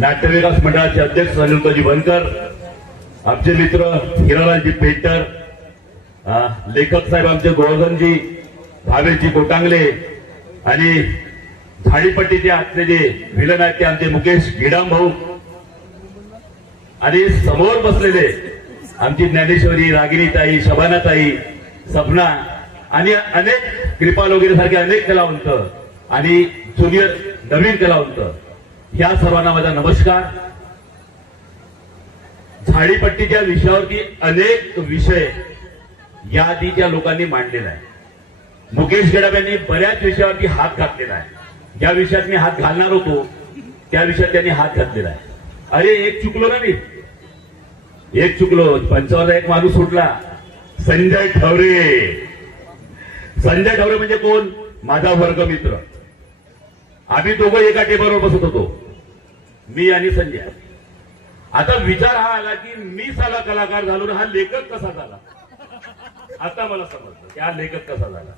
नाट्य विकास मंडळाचे अध्यक्ष अनिलजी बनकर, आमचे मित्र हिरालालजी पेटर, लेखक साहेब आमचे गोवर्धनजी, भावेशजी कोटांगले, आणि झाडीपट्टीचे आतले जे विलन आहेत ते आमचे मुकेश गिडाम भाऊ, आणि समोर बसलेले आमची ज्ञानेश्वरी, रागिनीताई, शबानाताई, सपना, आणि अनेक कृपाल वगैरे सारखे अनेक कलावंत आणि ज्युनियर नवीन कलावंत, ह्या सर्वांना माझा नमस्कार. झाडीपट्टीच्या विषयावरती अनेक विषय या आधीच्या लोकांनी मांडलेला आहे. मुकेश गडाब यांनी बऱ्याच विषयावरती हात घातलेला आहे. ज्या विषयात मी हात घालणार होतो त्या विषयात त्यांनी हात घातलेला आहे. अरे एक चुकलो ना मी, एक चुकलो. पंचावरचा एक माणूस सुटला, संजय ठवरे. संजय ठवरे म्हणजे कोण? माझा वर्गमित्र. आम्ही दोघं एका टेबलवर बसत होतो, मी आणि संजय. आता विचार हा आला की मी साला कलाकार झालो ना, हा लेखक कसा झाला? आता मला समजलं की हा लेखक कसा झाला.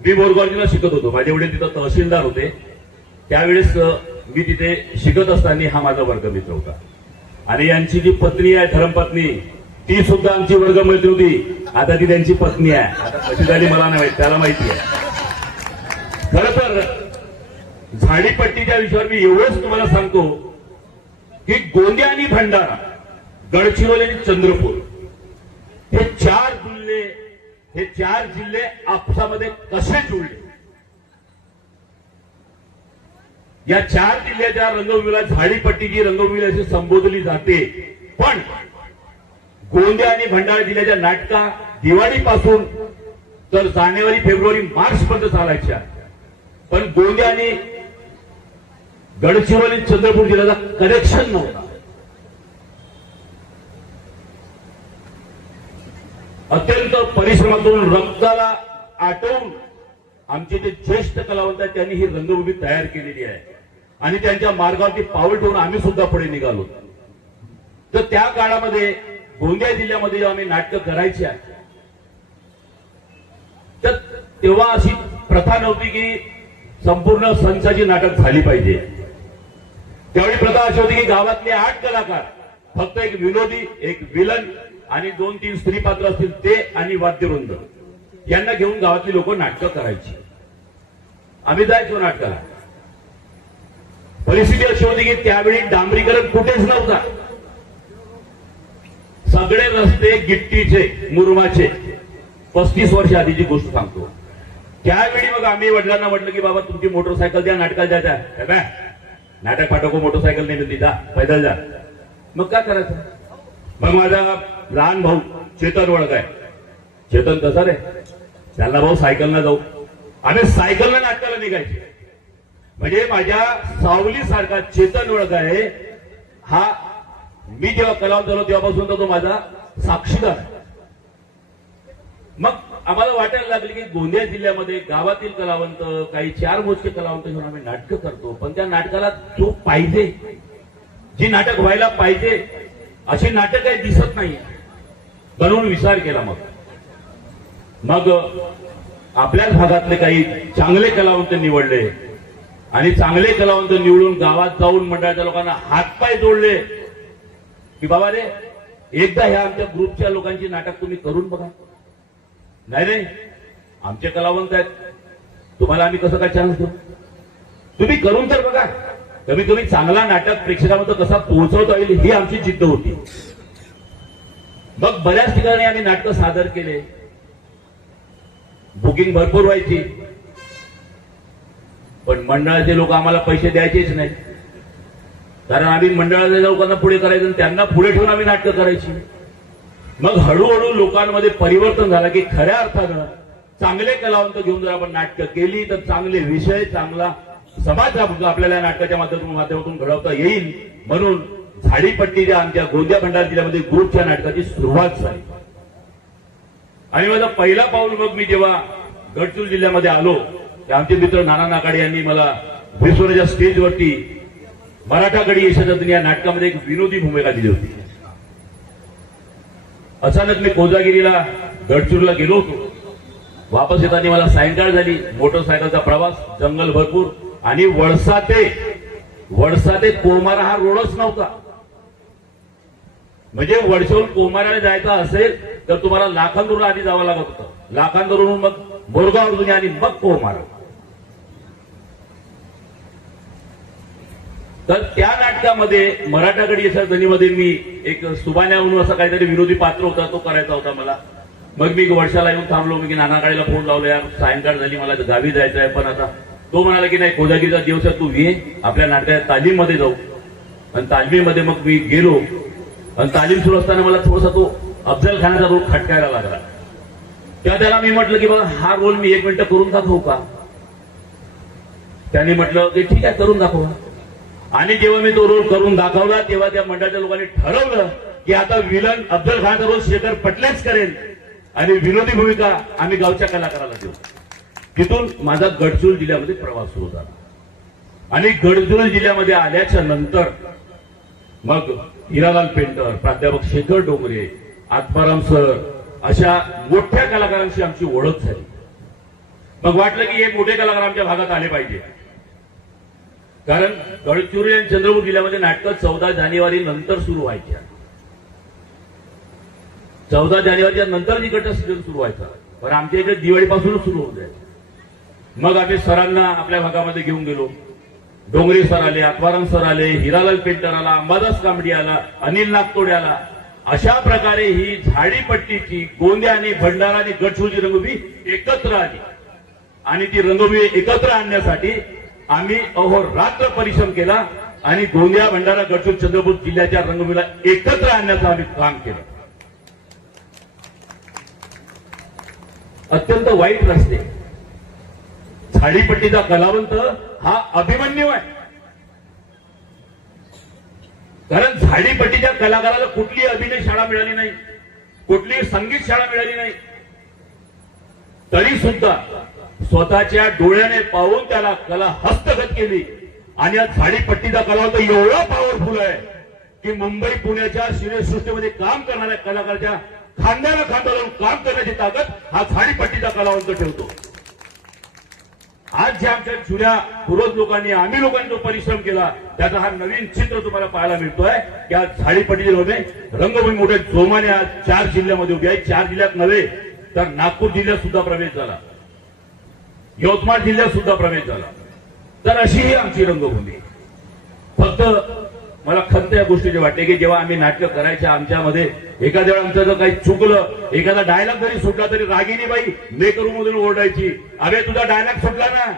मी बोरगावजीला शिकत होतो, माझे वडील तिथं तहसीलदार होते. त्यावेळेस मी तिथे शिकत असताना हा माझा वर्गमित्र होता. आणि यांची जी पत्नी आहे, धर्मपत्नी, ती सुद्धा आमची वर्गमित्र होती. आता ती त्यांची पत्नी आहे. आता कशी झाली मला नाही माहिती, त्याला माहिती आहे. खरं तर झाडीपट्टीच्या विषयावर मी एवढंच तुम्हाला सांगतो की गोंदिया आणि भंडारा, गडचिरोली आणि चंद्रपूर हे चार जिल्हे आपसामध्ये कसे जुळले या 4 जिल्ह्याच्या रंगभूमीला झाडीपट्टीची रंगभूमी अशी संबोधली जाते. पण गोंदिया आणि भंडारा जिल्ह्याच्या नाटका दिवाळीपासून तर जानेवारी, फेब्रुवारी, मार्च पर्यंत चालायच्या. पण गोंदिया आणि गडचिरोली, चंद्रपूर जिल्ह्याचा कनेक्शन नव्हता. अत्यंत परिश्रमातून रक्ताला आटवून आमचे जे ज्येष्ठ कलावंत आहेत त्यांनी ही रंगभूमी तयार केलेली आहे आणि त्यांच्या मार्गावरती पाऊल ठेवून आम्ही सुद्धा पुढे निघालो. तर त्या काळामध्ये गोंदिया जिल्ह्यामध्ये जेव्हा आम्ही नाटकं करायची आहे तर तेव्हा अशी प्रथा नव्हती की संपूर्ण संचाची नाटक झाली पाहिजे. त्यावेळी प्रथा अशी होती की गावातले 8 कलाकार, फक्त एक विनोदी, एक विलन आणि 2-3 स्त्री पात्र असतील ते आणि वाद्यवृंद यांना घेऊन गावातली लोक नाटकं करायची. आम्ही जायचो नाटकाला. परिस्थिती अशी होती की त्यावेळी डांबरीकरण कुठेच नव्हता. सगळे रस्ते गिट्टीचे, मुरुमाचे. 35 वर्ष आधीची गोष्ट सांगतो. त्यावेळी मग आम्ही वडिलांना म्हटलं की बाबा तुमची मोटरसायकल द्या, नाटकाला जायचं. नाटक पाठवको, मोटरसायकल नाही मिळते, जा पैदल जा. मग काय करायचं? मग माझा लहान भाऊ चेतन वळख आहे. चेतन कसा रे, त्याला भाऊ सायकलला जाऊ. आम्ही सायकलला नाटकाला निघायचे. म्हणजे माझ्या सावलीसारखा चेतन वळख आहे हा. मी जेव्हा कलावंत झालो तेव्हापासून तो माझा साक्षीदार. मग आम्हाला वाटायला लागले की गोंदिया जिल्ह्यामध्ये गावातील कलावंत, काही 4 मोजके कलावंत घेऊन आम्ही नाटकं करतो, पण त्या नाटकाला जो पाहिजे, जी नाटक व्हायला पाहिजे अशी नाटक काही दिसत नाही. म्हणून विचार केला. मग आपल्याच भागातले काही चांगले कलावंत निवडले आणि चांगले कलावंत निवडून गावात जाऊन मंडळाच्या लोकांना हातपाय जोडले की बाबा रे, एकदा ह्या आमच्या ग्रुपच्या लोकांची नाटक तुम्ही करून बघा. नाही, आमचे कलावंत आहेत, तुम्हाला आम्ही कसं काय चान्स देऊ, तुम्ही करून तर बघा. कमीत कमी चांगला नाटक प्रेक्षकांमध्ये कसा पोहोचवता येईल ही आमची जिद्द होती. मग बऱ्याच ठिकाणी आम्ही नाटकं सादर केले. बुकिंग भरपूर व्हायची, पण मंडळाचे लोक आम्हाला पैसे द्यायचेच नाही. कारण आम्ही मंडळाच्या लोकांना पुढे करायचं आणि त्यांना पुढे ठेवून आम्ही नाटकं करायची. मग हळूहळू लोकांमध्ये परिवर्तन झालं की खऱ्या अर्थानं चांगले कलावंत घेऊन जर आपण नाटकं केली तर चांगले विषय, चांगला समाज आपल्याला या नाटकाच्या माध्यमातून घडवता येईल. म्हणून झाडीपट्टीच्या आमच्या गोंदिया भंडारा जिल्ह्यामध्ये ग्रुपच्या नाटकाची सुरुवात झाली. आणि माझा पहिला पाऊल मग मी जेव्हा गडचिरोली जिल्ह्यामध्ये आलो तेव्हा आमचे मित्र नाना नाकाडे यांनी मला विश्वराच्या स्टेजवरती मराठा गडी यशस्वी या नाटकामध्ये एक विनोदी भूमिका दिली होती. अचानक मी कोजागिरीला, गडचिरोलीला गेलो होतो. वापस येताना मला सायंकाळ झाली. मोटरसायकलचा प्रवास, जंगल भरपूर आणि वळसा ते कोमारा हा रोडच नव्हता. म्हणजे वडशेहून कोमाराला जायचं असेल तर तुम्हाला लाखांदूरून आधी जावं लागत होतं. लाखांदूरून मग बोरगाव आणि मग कोमारा. तर त्या नाटकामध्ये मराठागडी यशस्वीमध्ये मी एक सुबान्या म्हणून असं काहीतरी विरोधी पात्र होता, तो करायचा होता मला. मग मी वर्षाला येऊन थांबलो. मी नानाकाळीला फोन लावला, यार सायंकाळ झाली, मला गावी जायचं आहे. पण आता तो म्हणाला की नाही, कोजागिरीचा दिवस आहे, तू ये, आपल्या नाटकाच्या तालीममध्ये जाऊ. आणि तालमीमध्ये मग मी गेलो आणि तालीम सुरू असताना मला थोडासा तो अफजल खानाचा रोल खटकायला लागला. तेव्हा त्याला मी म्हटलं की बघा, हा रोल मी 1 मिनिट करून दाखवू का? त्याने म्हटलं की ठीक आहे, करून दाखवा. आणि जेव्हा मी तो रोल करून दाखवला तेव्हा त्या मंडळाच्या लोकांनी ठरवलं की आता विलन अफजल खानचा रोल शेखर पटलेच करेल आणि विनोदी भूमिका आम्ही गावच्या कलाकाराला देऊ. तिथून माझा गडचिरोली जिल्ह्यामध्ये प्रवास सुरू झाला. आणि गडचिरोली जिल्ह्यामध्ये आल्याच्या नंतर मग हिरालाल पेंटर, प्राध्यापक शेखर डोंगरे, आत्माराम सर अशा मोठ्या कलाकारांशी आमची ओळख झाली. मग वाटलं की हे मोठे कलाकार आमच्या भागात आले पाहिजे. कारण गडचिरोली आणि चंद्रपूर जिल्ह्यामध्ये नाटकं 14 जानेवारी नंतर सुरू व्हायच्या. 14 जानेवारीच्या नंतर इकडचा सीझन सुरू व्हायचा, पण आमच्या इकडे दिवाळीपासूनच सुरू होत जायचं. मग आम्ही सरांना आपल्या भागामध्ये घेऊन गेलो. डोंगरे सर आले, आत्माराम सर आले, हिरालाल पेंटर आला, अंबादास कांबडी आला, अनिल नागतोडे आला. अशा प्रकारे ही झाडीपट्टीची गोंदिया आणि भंडारा आणि गडचिरोलीची रंगभूमी एकत्र आली. आणि ती रंगभूमी एकत्र आणण्यासाठी आम्ही अहोरात्र परिश्रम केला आणि गोंदिया, भंडारा, गडचिरोली, चंद्रपूर जिल्ह्याच्या रंगभूमीला एकत्र आणण्याचं आम्ही काम केलं. अत्यंत वाईट रस्ते. झाडीपट्टीचा कलावंत हा अभिमन्यू आहे. कारण झाडीपट्टीच्या कलाकाराला कुठली अभिनय शाळा मिळाली नाही, कुठली संगीत शाळा मिळाली नाही, तरी सुद्धा स्वतःच्या डोळ्याने पाहून त्याला कला हस्तगत केली. आणि या झाडीपट्टीचा कलावंत एवढा पॉवरफुल आहे की मुंबई पुण्याच्या सिनेसृष्टीमध्ये काम करणाऱ्या कलाकाराच्या खांद्याला खांदा लावून काम करण्याची ताकद हा झाडीपट्टीचा कलावंत ठेवतो. आज ज्या आमच्या जुन्या पूर्वज लोकांनी, आम्ही लोकांनी जो परिश्रम केला त्याचा हा नवीन चित्र तुम्हाला पाहायला मिळतोय की आज झाडीपट्टीचे रंगभूमी मोठ्या जोमाने आज 4 जिल्ह्यामध्ये उभी आहे. 4 जिल्ह्यात नव्हे तर नागपूर जिल्ह्यात सुद्धा प्रवेश झाला, यवतमाळ जिल्ह्यात सुद्धा प्रवेश झाला. तर अशी ही आमची रंगभूमी. फक्त मला खंत या गोष्टीची वाटते की जेव्हा आम्ही नाटकं करायच्या आमच्यामध्ये एखाद्या वेळा आमचं जर काही चुकलं, एखादा डायलॉग जरी सुटला तरी रागिनी बाई मेकरू मधून ओरडायची, अरे तुझा डायलॉग सुटला ना.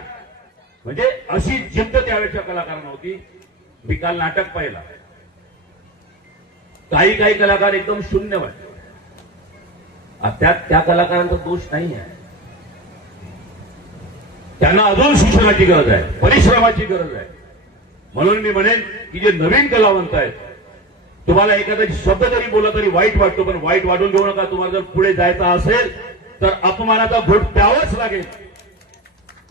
म्हणजे अशी जिद्द त्यावेळेच्या कलाकारांना होती. मी काल नाटक पाहिला, काही कलाकार एकदम शून्य वाटले. त्यात त्या कलाकारांचा दोष नाही आहे. त्यांना अजून शिक्षणाची गरज आहे, परिश्रमाची गरज आहे. म्हणून मी म्हणेन की जे नवीन कलावंत आहेत, तुम्हाला एखादा शब्द जरी बोलला तरी वाईट वाटतो, पण वाईट वाटून घेऊ नका. तुम्हाला जर पुढे जायचं असेल तर अपमानाचा घोट प्यावाच लागेल.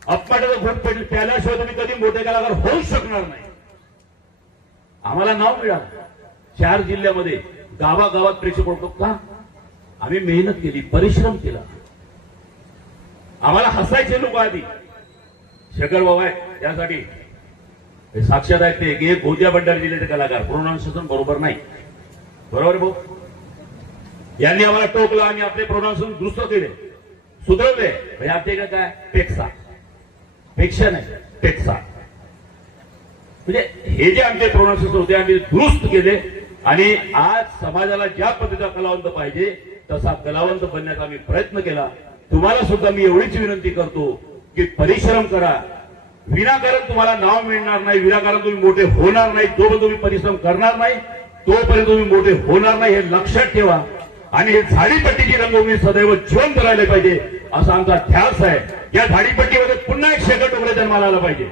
अपमानाचा घोट प्याल्याशिवाय तुम्ही कधी मोठे कलाकार होऊ शकणार नाही. आम्हाला नाव मिळालं 4 जिल्ह्यामध्ये, गावागावात प्रेक्षक ओळखतो का? आम्ही मेहनत केली, परिश्रम केला. आम्हाला हसायचे लोक आधी. शेखर बाबा आहे त्यासाठी साक्षात आहेत ते की एक गोंदिया, भंडारा जिल्ह्याचे कलाकार, प्रोनाउन्सिएशन बरोबर नाही. बरोबर भाऊ? यांनी आम्हाला टोकलं आणि आपले प्रोनाउन्सिएशन दुरुस्त केले, सुधरवले. म्हणजे काय पेक्षा नाही पेक्षा. म्हणजे हे जे आमचे प्रोनाउन्सिएशन होते आम्ही दुरुस्त केले. आणि आज समाजाला ज्या पद्धतीचा कलावंत पाहिजे तसा कलावंत बनण्याचा आम्ही प्रयत्न केला. तुम्हाला सुद्धा मी एवढीच विनंती करतो की परिश्रम करा. विनाकारण तुम्हाला नाव मिळणार नाही, विनाकारण तुम्ही मोठे होणार नाही. जोपर्यंत तुम्ही परिश्रम करणार नाही तोपर्यंत तुम्ही मोठे होणार नाही, हे लक्षात ठेवा. आणि हे झाडीपट्टीची रंगभूमी सदैव जिवंत राहिले पाहिजे असा आमचा ध्यास आहे. या झाडीपट्टीमध्ये पुन्हा एक शेखर टोकरे जन्माला आला पाहिजे,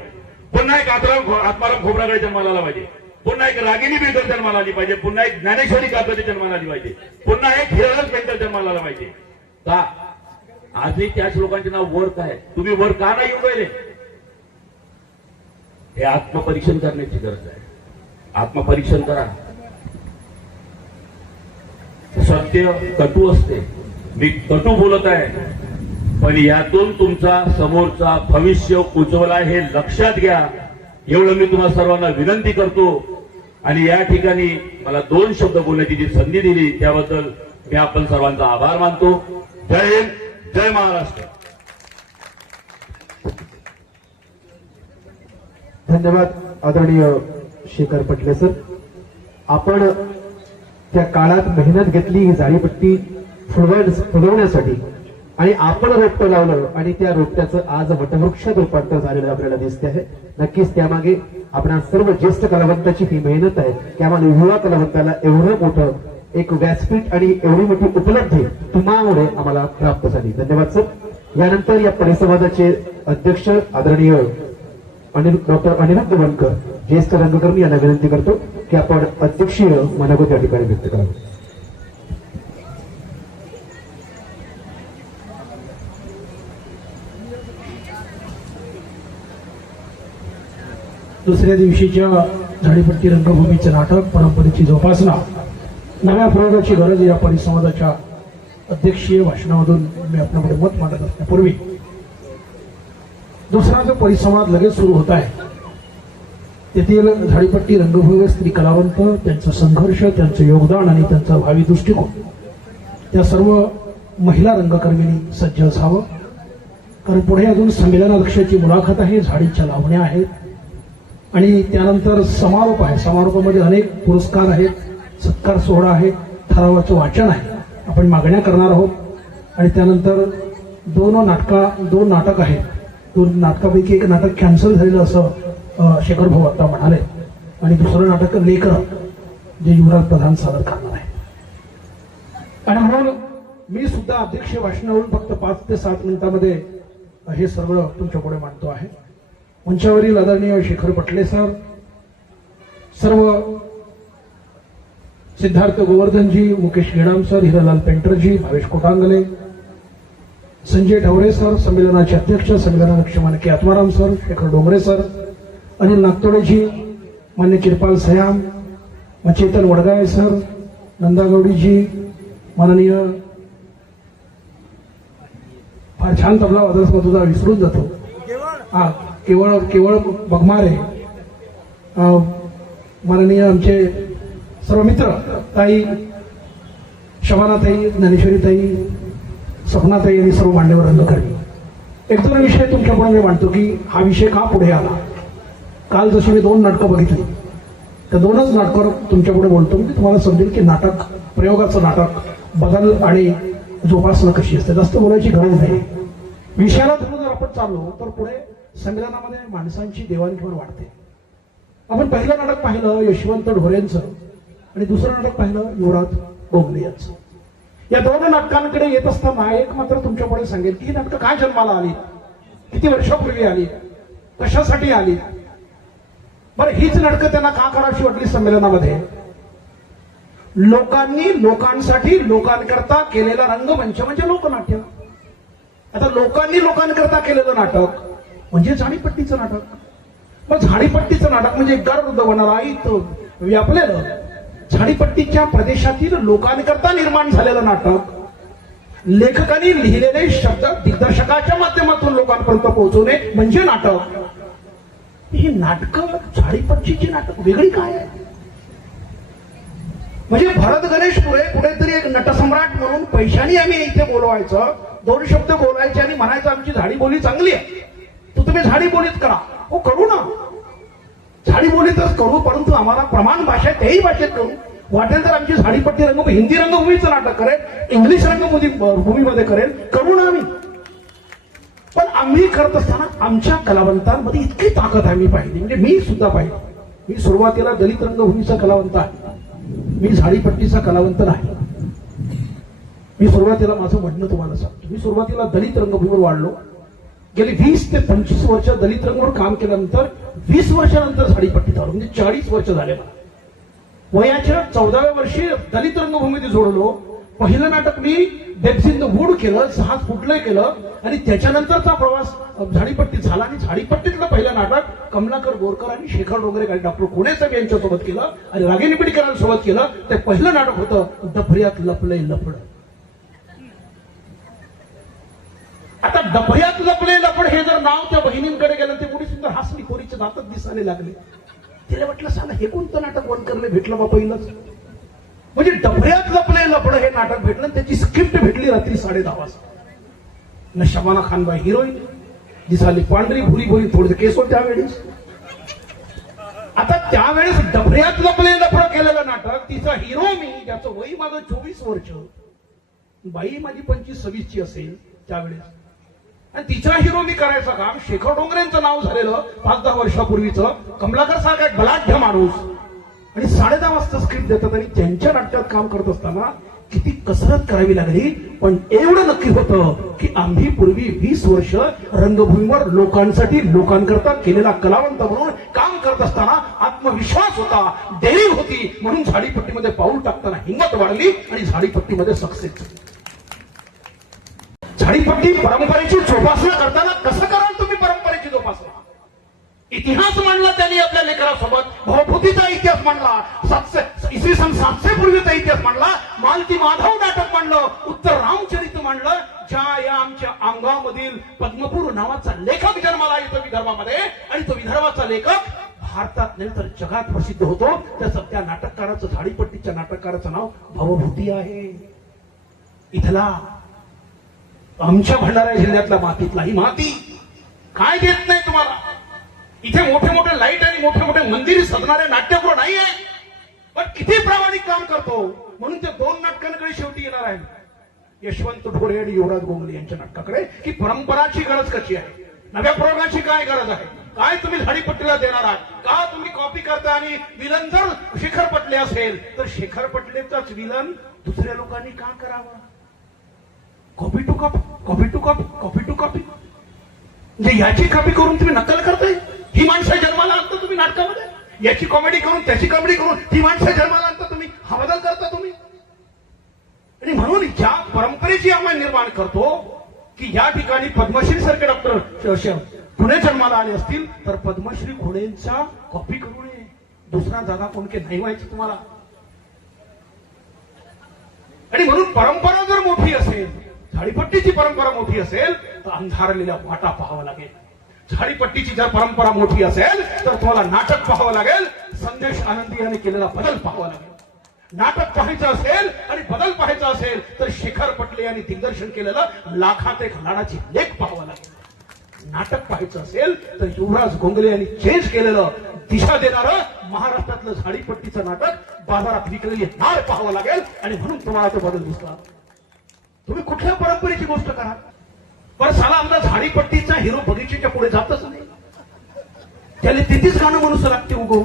पुन्हा एक आत्माराम खोब्रागडे जन्माला आला पाहिजे, पुन्हा एक रागिनी बिलकर जन्माला आली पाहिजे, पुन्हा एक ज्ञानेश्वरी काकते जन्माला आली पाहिजे, पुन्हा एक हिरालाल पेंटर जन्माला आला पाहिजे. का आजही त्याच लोकांचे नाव वर काय? तुम्ही वर का नाही येऊ राहिले? हे आत्मपरीक्षण करण्याची गरज आहे. आत्मपरीक्षण करा. सत्य कटू असते, मी कटू बोलत आहे, पण यातून तुमचा समोरचा भविष्य उज्ज्वल आहे हे लक्षात घ्या. एवढं मी तुम्हाला सर्वांना विनंती करतो. आणि या ठिकाणी मला 2 शब्द बोलण्याची जी संधी दिली त्याबद्दल मी आपण सर्वांचा आभार मानतो. जय हिंद, जय महाराष्ट्र. धन्यवाद आदरणीय शेखर पटले सर. आपण त्या काळात मेहनत घेतली ही झाडीपट्टी फुलवण्यासाठी आणि आपण रोपटं लावलं आणि त्या रोपट्याचं आज वटवृक्षात रूपांतर झालेलं आपल्याला दिसते आहे. नक्कीच त्यामागे आपल्या सर्व ज्येष्ठ कलावंताची ही मेहनत आहे की आम्हाला युवा कलावंताला एवढं मोठं एक व्यासपीठ आणि एवढी मोठी उपलब्धी तुम्हामुळे आम्हाला प्राप्त झाली. धन्यवाद सर. यानंतर या परिसंवादाचे अध्यक्ष आदरणीय डॉक्टर अनिरुद्ध वनकर ज्येष्ठ रंगकर्मी यांना विनंती करतो की आपण अध्यक्षीय मनोगत या ठिकाणी व्यक्त करावं. दुसऱ्या दिवशीच्या झाडीपट्टी रंगभूमीचे नाटक परंपरेची जोपासना, नव्या प्रयोगाची गरज या परिसंवादाच्या अध्यक्षीय भाषणामधून मी आपल्याकडे मत मांडत असण्यापूर्वी दुसरा जो परिसंवाद लगेच सुरू होत आहे तेथील झाडीपट्टी रंगभूमी स्त्री कलावंत, त्यांचा संघर्ष, त्यांचं योगदान आणि त्यांचा भावी दृष्टिकोन, त्या सर्व महिला रंगकर्मींनी सज्ज असावं. कारण पुढे अजून संमेलनाध्यक्षाची मुलाखत आहे, झाडीच्या लावण्या आहेत आणि त्यानंतर समारोप आहे. समारोपामध्ये अनेक पुरस्कार आहेत, सत्कार सोहळा आहे, ठरावाचं वाचन आहे, आपण मागण्या करणार आहोत आणि त्यानंतर दोन नाटक आहेत. तो नाटकापैकी एक नाटक कॅन्सल झालेलं असं शेखर भाऊ आता म्हणाले, आणि दुसरं नाटक लेकर जे युवराज प्रधान सादर करणार आहे. आणि म्हणून मी सुद्धा अध्यक्ष भाषणावरून फक्त 5 ते 7 मिनिटांमध्ये हे सर्व तुमच्या पुढे मांडतो आहे. मंचावरील आदरणीय शेखर पटले सर, सर्व सिद्धार्थ गोवर्धनजी, मुकेश गेडाम सर, हिरालाल पेंटरजी, भावेश कोटांगले, संजय ढवरे सर, संमेलनाचे अध्यक्ष, संमेलनाध्यक्ष मानके आत्माराम सर, शेखर डोंगरे सर, अनिल नागतोडेजी, मान्य चिरपाल सयाम, चेतन वडगाय सर, नंदागौडीजी, माननीय फार छान तबला वादक तुझा विसरून जातो हा केवळ बगमारे, माननीय आमचे सर्व मित्र ताई, शबानाताई, ज्ञानेश्वरीताई, सपनाताई आणि सर्व मान्यवर रंगकर्मी. एक दोन विषय तुमच्या पुढे मी मांडतो की हा विषय का पुढे आला. काल जशी मी 2 नाटकं बघितली, त्या 2च नाटकावर तुमच्या पुढे बोलतो, म्हणजे तुम्हाला समजेल की नाटक, प्रयोगाचं नाटक, बदल आणि जोपासना कशी असते. जास्त बोलायची गरज नाही. विषयाला धरून जर आपण चाललो तर पुढे संमेलनामध्ये माणसांची देवाणघेवाण वाढते. आपण पहिलं नाटक पाहिलं यशवंत ढोरेंचं आणि दुसरं नाटक पाहिलं युवराज गोगले यांचं. या 2 नाटकांकडे येत असताना एक मात्र तुमच्या पुढे सांगेल की ही नाटकं काय जन्माला आली, किती वर्षापूर्वी आली, कशासाठी आली. बरं, हीच नाटकं त्यांना का करावी वाटली संमेलनामध्ये. लोकांनी लोकांसाठी लोकांकरता केलेला रंगमंच म्हणजे लोकनाट्य. आता लोकांनी लोकांकरता केलेलं नाटक म्हणजे झाडीपट्टीचं नाटक. मग झाडीपट्टीचं नाटक म्हणजे गर्द वनराईत व्यापलेलं झाडीपट्टीच्या प्रदेशातील लोकांकरता निर्माण झालेलं नाटक, लेखकांनी लिहिलेले शब्द दिग्दर्शकाच्या माध्यमातून लोकांपर्यंत पोहोचवणे म्हणजे नाटक. ही नाटकं, झाडीपट्टीची नाटक वेगळी काय आहे. म्हणजे भरत गणेश पुरे कुठेतरी एक नटसम्राट म्हणून पैशानी आम्ही इथे बोलवायचं, 2 शब्द बोलायचे आणि म्हणायचं आमची झाडी बोली चांगली आहे, तुम्ही झाडी बोलीत करा. हो, करू ना, झाडी बोलीतच करू, परंतु आम्हाला प्रमाण भाषा त्याही भाषेत करू. वाटेल तर आमची झाडीपट्टी रंगभूमी हिंदी रंगभूमीचं नाटक करेल, इंग्लिश रंगभूमीमध्ये करेल, करू ना आम्ही. पण आम्ही करत असताना आमच्या कलावंतांमध्ये इतकी ताकद आम्ही पाहिली. म्हणजे मी सुद्धा पाहिली. मी सुरुवातीला दलित रंगभूमीचा कलावंत आहे, मी झाडीपट्टीचा कलावंत नाही. मी सुरुवातीला माझं म्हणणं तुम्हाला सांगतो, मी सुरुवातीला दलित रंगभूमीवर वाढलो. गेली 20 ते 25 वर्ष दलित रंगभूमीवर काम केल्यानंतर 20 वर्षानंतर झाडीपट्टीत आलो, म्हणजे 40 वर्ष झाले मला. वयाच्या 14व्या वर्षी दलित रंगभूमीत जोडलो. पहिलं नाटक मी डेप्स इन द वूड केलं, जहाज फुटलंय केलं, आणि त्याच्यानंतरचा प्रवास झाडीपट्टीत झाला. आणि झाडीपट्टीतलं पहिलं नाटक कमलाकर बोरकर आणि शेखर डोंगरे आणि डॉक्टर कोणेसाहेब यांच्यासोबत केलं आणि रागिनी पिडीकरांसोबत केलं. ते पहिलं नाटक होतं डफऱ्यात लपलंय लफड. आता डफऱ्यात लपले लफड हे जर नाव त्या बहिणींकडे गेलं, ते मोठी सुंदर हसली, पोरीच्या दातात दिसायला लागले. तिला म्हटलं सांगा हे कोणतं नाटक वनकरले भेटलं बा पहिलंच. म्हणजे डफऱ्यात लपले लफड हे नाटक भेटलं, त्याची स्क्रिप्ट भेटली रात्री 10:30 वाजता. शबाना खानबाई हिरोईन, दिसाली पांढरी भुरी भुरी, थोडे केस होते त्यावेळेस. आता त्यावेळेस डफऱ्यात लपले लफड केलेलं नाटक, तिचा हिरो मी, ज्याचं वय माझं 24 वर्ष, बाई माझी 25-26 असेल त्यावेळेस, आणि तिचा हिरो मी करायचं काम. शेखर डोंगरेंचं नाव झालेलं 5-10 वर्षापूर्वीचं, कमलाकर सारखा एक बलाढ्य माणूस, आणि 10:30 वाजता स्क्रिप्ट देतात. आणि त्यांच्या नाटकात काम करत असताना किती कसरत करावी लागली. पण एवढं नक्की होतं की आम्ही पूर्वी 20 वर्ष रंगभूमीवर लोकांसाठी लोकांकरता केलेला कलावंत म्हणून काम करत असताना आत्मविश्वास होता, डेअरिंग होती, म्हणून झाडीपट्टीमध्ये पाऊल टाकताना हिंमत वाढली आणि झाडीपट्टीमध्ये सक्सेस झाली. झाडीपट्टी परंपरेची जोपासना करताना कसं कराल तुम्ही परंपरेची जोपासना. इतिहास मांडला त्यांनी आपल्या लेकरासोबत, भावभूतीचा इतिहास मांडला, इसवी सन 700 पूर्वीचा इतिहास मांडला, मालती माधव नाटक मांडलं, उत्तर रामचरित्र मांडलं. ज्या या आमच्या अंगामधील पद्मपूर नावाचा लेखक जन्माला येतो विदर्भामध्ये, आणि तो विदर्भाचा लेखक भारतात नाही तर जगात प्रसिद्ध होतो. त्याचं त्या नाटककाराचं, झाडीपट्टीच्या नाटककाराचं नाव भावभूती आहे. इथला आमच्या भंडारा जिल्ह्यातल्या मातीतला, ही माती काय देत नाही तुम्हाला. इथे मोठे मोठे लाईट आणि मोठे मोठे मंदिर सजणारे नाट्यगृह नाही आहे, पण किती प्रामाणिक काम करतो. म्हणून ते 2 नाटकांकडे शेवटी येणार आहे, यशवंत ढोरे आणि युवराज गोगले यांच्या नाटकाकडे, की परंपराची गरज कशी आहे. नव्या प्रयोगाची काय गरज आहे? काय तुम्ही झाडीपट्टीला देणार आहात? का तुम्ही कॉपी करता? आणि विलन जर शेखर पटले असेल तर शेखर पटलेचाच विलन दुसऱ्या लोकांनी का करावं? Copy to copy, copy to copy, copy to copy, म्हणजे याची कॉपी करून तुम्ही नक्कल करताय. ही माणसं जन्माला आणता तुम्ही नाटकामध्ये, याची कॉमेडी करून त्याची कॉमेडी करून ही माणसं जन्माला आणता तुम्ही, हा बदल करता तुम्ही. आणि म्हणून ज्या परंपरेची आम्ही निर्माण करतो की या ठिकाणी पद्मश्री सारखे डॉक्टर पुणे जन्माला आले असतील तर पद्मश्री खुणेंचा कॉपी करू नये. दुसरा जागा कोणके नाही व्हायचं तुम्हाला. आणि म्हणून परंपरा जर मोठी असेल, झाडीपट्टीची परंपरा मोठी असेल तर अंधारलेल्या वाटा पाहावा लागेल. झाडीपट्टीची जर परंपरा मोठी असेल तर तुम्हाला नाटक पाहावं लागेल. संदेश आनंदी यांनी केलेला बदल पाहावा लागेल. नाटक पाहायचं असेल आणि बदल पाहायचा असेल तर शेखर पटले यांनी दिग्दर्शन केलेलं लाखात एक लाडाची लेख पाहावं लागेल. नाटक पाहायचं असेल तर युवराज गोंगले यांनी चेंज केलेलं दिशा देणारं महाराष्ट्रातलं झाडीपट्टीचं नाटक बाजारात विकलेली नाळ पाहावं लागेल. आणि म्हणून तुम्हाला तो बदल दिसला. तुम्ही कुठल्या परंपरेची गोष्ट करा पण साला आमचा झाडीपट्टीचा हिरो बगीचेच्या पुढे जातच नाही. त्याला तिथेच गाणं म्हणून लागते उगो.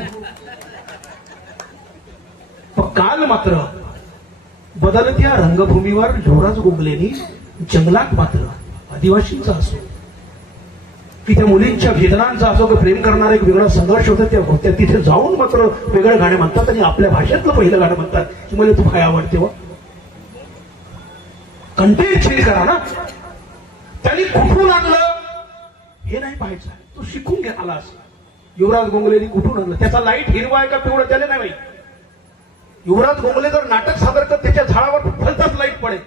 पण काल मात्र बदलत्या रंगभूमीवर युवराज गोगलेनी जंगलात मात्र आदिवासींचा असो की त्या मुलींच्या वेदनांचा असो की प्रेम करणारा एक वेगळा संघर्ष होता त्या होत्या तिथे जाऊन मात्र वेगळे गाणे म्हणतात आणि आपल्या भाषेतलं पहिलं गाणं म्हणतात की मला तू काय आवडते व कंटेंट चेंज करा ना. त्यांनी कुठून आणलं हे नाही पाहायचं, तू शिकून घे आलास. युवराज गोंगलेनी कुठून आणलं? त्याचा लाईट हिरवा आहे का पिवळा त्याला नाही माहिती. युवराज गोंगले जर नाटक सादर करत त्याच्या झाडावर भलताच लाईट पडेल.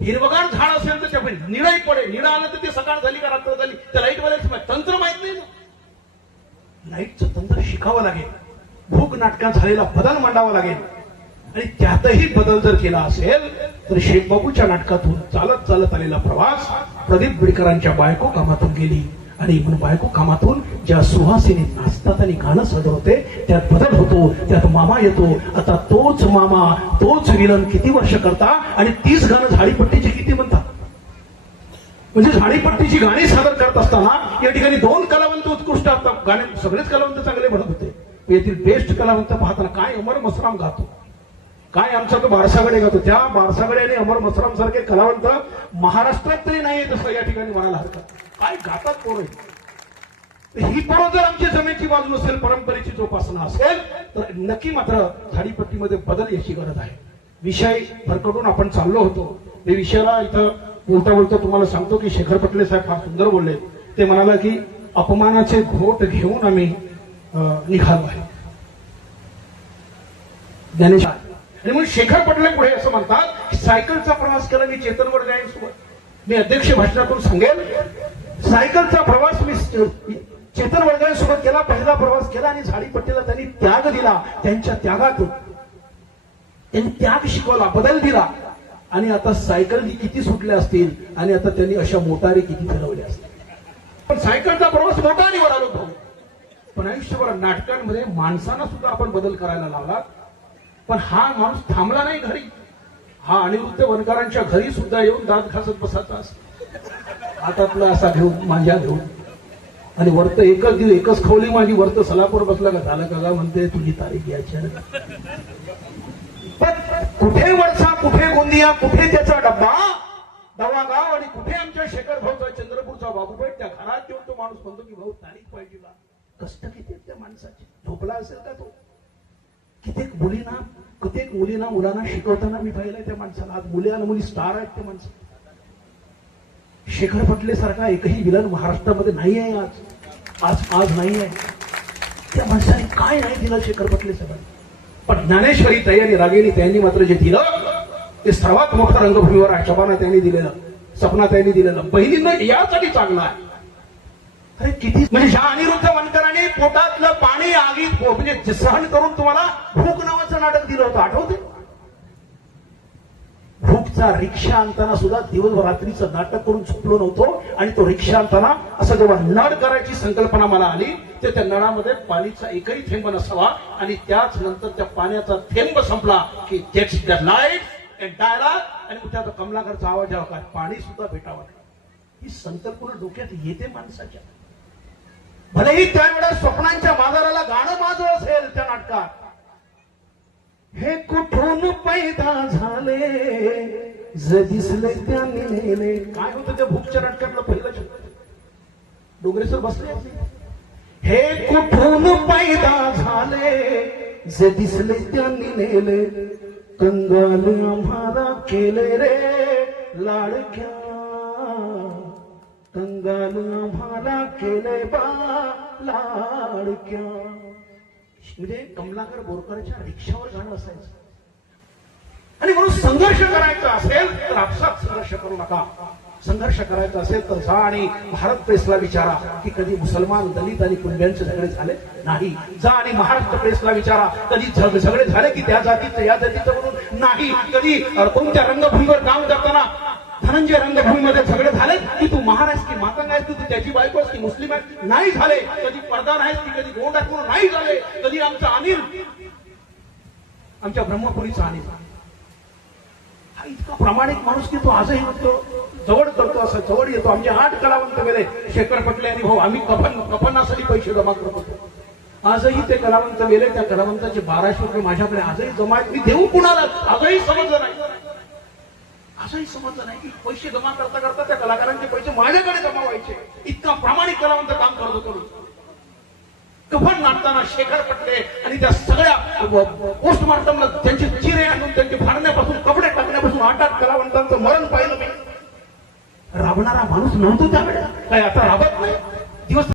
हिरवगार झाड असेल तर त्यापैकी निळाही पडेल. निळा आलं तर ते सकाळ झाली का रात्र झाली त्या लाईट वाल्याचं तंत्र माहित नाही ना. लाईटचं तंत्र शिकावं लागेल. भूक नाटकात झालेला बदल मांडावा लागेल. आणि त्यातही बदल जर केला असेल तर शेखबाबूच्या नाटकातून चालत चालत आलेला प्रवास प्रदीप बिडकरांच्या बायको कामातून गेली. आणि म्हणून बायको कामातून ज्या सुहासिनी नाचतात आणि गाणं सादर होते त्यात बदल होतो, त्यात मामा येतो. आता तोच मामा तोच विलन किती वर्ष करता आणि तीच गाणं झाडीपट्टीची किती म्हणतात. म्हणजे झाडीपट्टीची गाणी सादर करत असताना या ठिकाणी दोन कलावंत उत्कृष्ट असतात. गाणे सगळेच कलावंत चांगले म्हणत होते. येथील बेस्ट कलावंत पाहताना काय अमर मसराम गातो, काय आमचा तो बारसागडे गातो. त्या बारसागडे आणि अमर मसराम सारखे कलावंत महाराष्ट्रात तरी नाही तसं या ठिकाणी म्हणायला हरकत. काय गातात पोरं. ही पोरं जर आमची जमेची बाजू नसेल, परंपरेची जोपासना असेल तर नक्की मात्र झाडीपट्टीमध्ये बदल याची गरज आहे. विषय भरकटून आपण चाललो होतो. त्या विषयाला इथं बोलता बोलता तुम्हाला सांगतो की शेखर पटले साहेब फार सुंदर बोलले. ते म्हणाला की अपमानाचे घोट घेऊन आम्ही निघालो आहे. ज्ञानेश्वर आणि म्हणून शेखर पटले पुढे असं म्हणतात की सायकलचा प्रवास केला मी चेतन वडगायांसोबत. मी अध्यक्ष भाषणातून सांगेल सायकलचा प्रवास मी चेतन वडगायांसोबत केला. पहिला प्रवास केला आणि झाडीपट्टीला त्यांनी त्याग दिला. त्यांच्या त्यागातून त्यांनी त्याग शिकवला, बदल दिला. आणि आता सायकल किती सुटल्या असतील आणि आता त्यांनी अशा मोटारी किती फिरवल्या असतील. पण सायकलचा प्रवास मोटारीवर आलो भाऊ. पण आयुष्यभर नाटकांमध्ये माणसांना सुद्धा आपण बदल करायला लावला. पण हा माणूस थांबला नाही घरी. हा अनिरुद्ध वनकरांच्या घरी सुद्धा येऊन दात घासत बसायचा हातातला असा घेऊन माझ्या घेऊन. आणि वर्त एकच खवली माझी वर्त सलापूर बसला का झालं का म्हणते तुझी तारीख यायची. पण कुठे वडसा, कुठे गोंदिया, कुठे त्याचा डब्बा दवागाव आणि कुठे आमच्या शेखर भाऊचा चंद्रपूरचा बाबूपेठ. त्या घरात येऊन तो माणूस म्हणतो की भाऊ तारीख पाहिजे का. कष्ट किती त्या माणसाचे. झोपला असेल का तो. कित्येक मुलींना मुलांना शिकवताना मी पाहिलंय त्या माणसाला. आज मुली आणि मुली स्टार आहेत त्या माणसाला. शेखर पटले सारखा एकही विलन महाराष्ट्रामध्ये नाही आहे आज नाही आहे. त्या माणसाने काय नाही दिलं शेखर पटले साहेबांनी. पण ज्ञानेश्वरी तयारी रागेली त्यांनी मात्र जे दिलं ते सर्वात मोठं रंगभूमीवर शबाना त्यांनी दिलेलं, सपना त्यांनी दिलेलं. बहिणींना यासाठी चांगलं आहे. अरे किती म्हणजे ह्या अनिरुद्ध वनकरांनी पोटातलं पाणी आगीत म्हणजे सहन करून तुम्हाला भूक नावाचं नाटक दिलं होतं, आठवते. भूकचा रिक्षा आणताना सुद्धा दिवसभर रात्रीचं नाटक करून झोपलो नव्हतो. आणि तो रिक्षा आणताना असं जेव्हा नळ करायची संकल्पना मला आली तर त्या नळामध्ये पाणीचा एकही थेंब नसावा. आणि त्याच नंतर त्या पाण्याचा थेंब संपला की जेट्स द लाईट अँड डायलॉग. आणि त्याचा कमलाकरचा आवाज यावा काय पाणी सुद्धा भेटावं. ही संकल्पना डोक्यात येते माणसाच्या. भलेही त्यावेळेस स्वप्नांच्या बाजाराला गाणं माझं असेल त्या नाटकात, हे कुठून पैदा झाले ज दिसले त्यांनी नेले. काय होतं त्या भूकच्या नाटकातलं पहिलं शब्द? डोंगरे सर बसले होते. हे कुठून पैदा झाले जे दिसले त्यांनी नेले, कंगाल आम्हाला केले रे लाडक्या, कंगाल आम्हाला केले बा लाडक्या. म्हणजे कमलाकर बोरकरच्या रिक्षावर गाणं असायचं. आणि म्हणून संघर्ष करायचा असेल तर आपसात संघर्ष करू नका. संघर्ष करायचा असेल तर जा आणि भारत प्रेसला विचारा की कधी मुसलमान, दलित आणि कुणब्यांचे झगडे झाले नाही. जा आणि महाराष्ट्र प्रेसला विचारा कधी झगडे झाले की त्या जातीचं या जातीचं म्हणून नाही. कधी कोणत्या रंगभूमीवर काम करताना धनंजय रंगभूमीमध्ये झगडे झाले की तू महाराज की मातंग आहेस, तू त्याची बायको आहेस की मुस्लिम आहे, नाही झाले. कधी प्रधान आहेस की कधी गोंड आहेस म्हणून नाही झाले. कधी आमचा अनिल, आमच्या ब्रह्मपुरीचा अनिल हा इतका प्रामाणिक माणूस की तो आजही म्हणतो जवळ करतो, असं जवळ येतो. आमचे 8 कलावंत गेले, शेखर पटले आणि भाऊ आम्ही कफनासाठी पैसे जमा करत होतो. आजही ते कलावंत गेले, त्या कलावंताचे 1200 रुपये माझ्याकडे आजही जमा आहेत. मी देऊ कुणाला आजही समजलं नाही. असंही समजलं नाही की पैसे जमा करता करता त्या कलाकारांचे पैसे माझ्याकडे जमा व्हायचे. इतका प्रामाणिक कलावंत काम करत होतो. कफन नाटताना शेखर पटले आणि त्या सगळ्या पोस्टमार्टमला त्यांचे चिरे आणून त्यांचे फाडण्यापासून कपडे टाकण्यापासून 8 कलावंतांचं मरण पाहिलं मी. राबणारा माणूस नव्हतो त्यावेळेस, काय आता राबत नाही. दिवस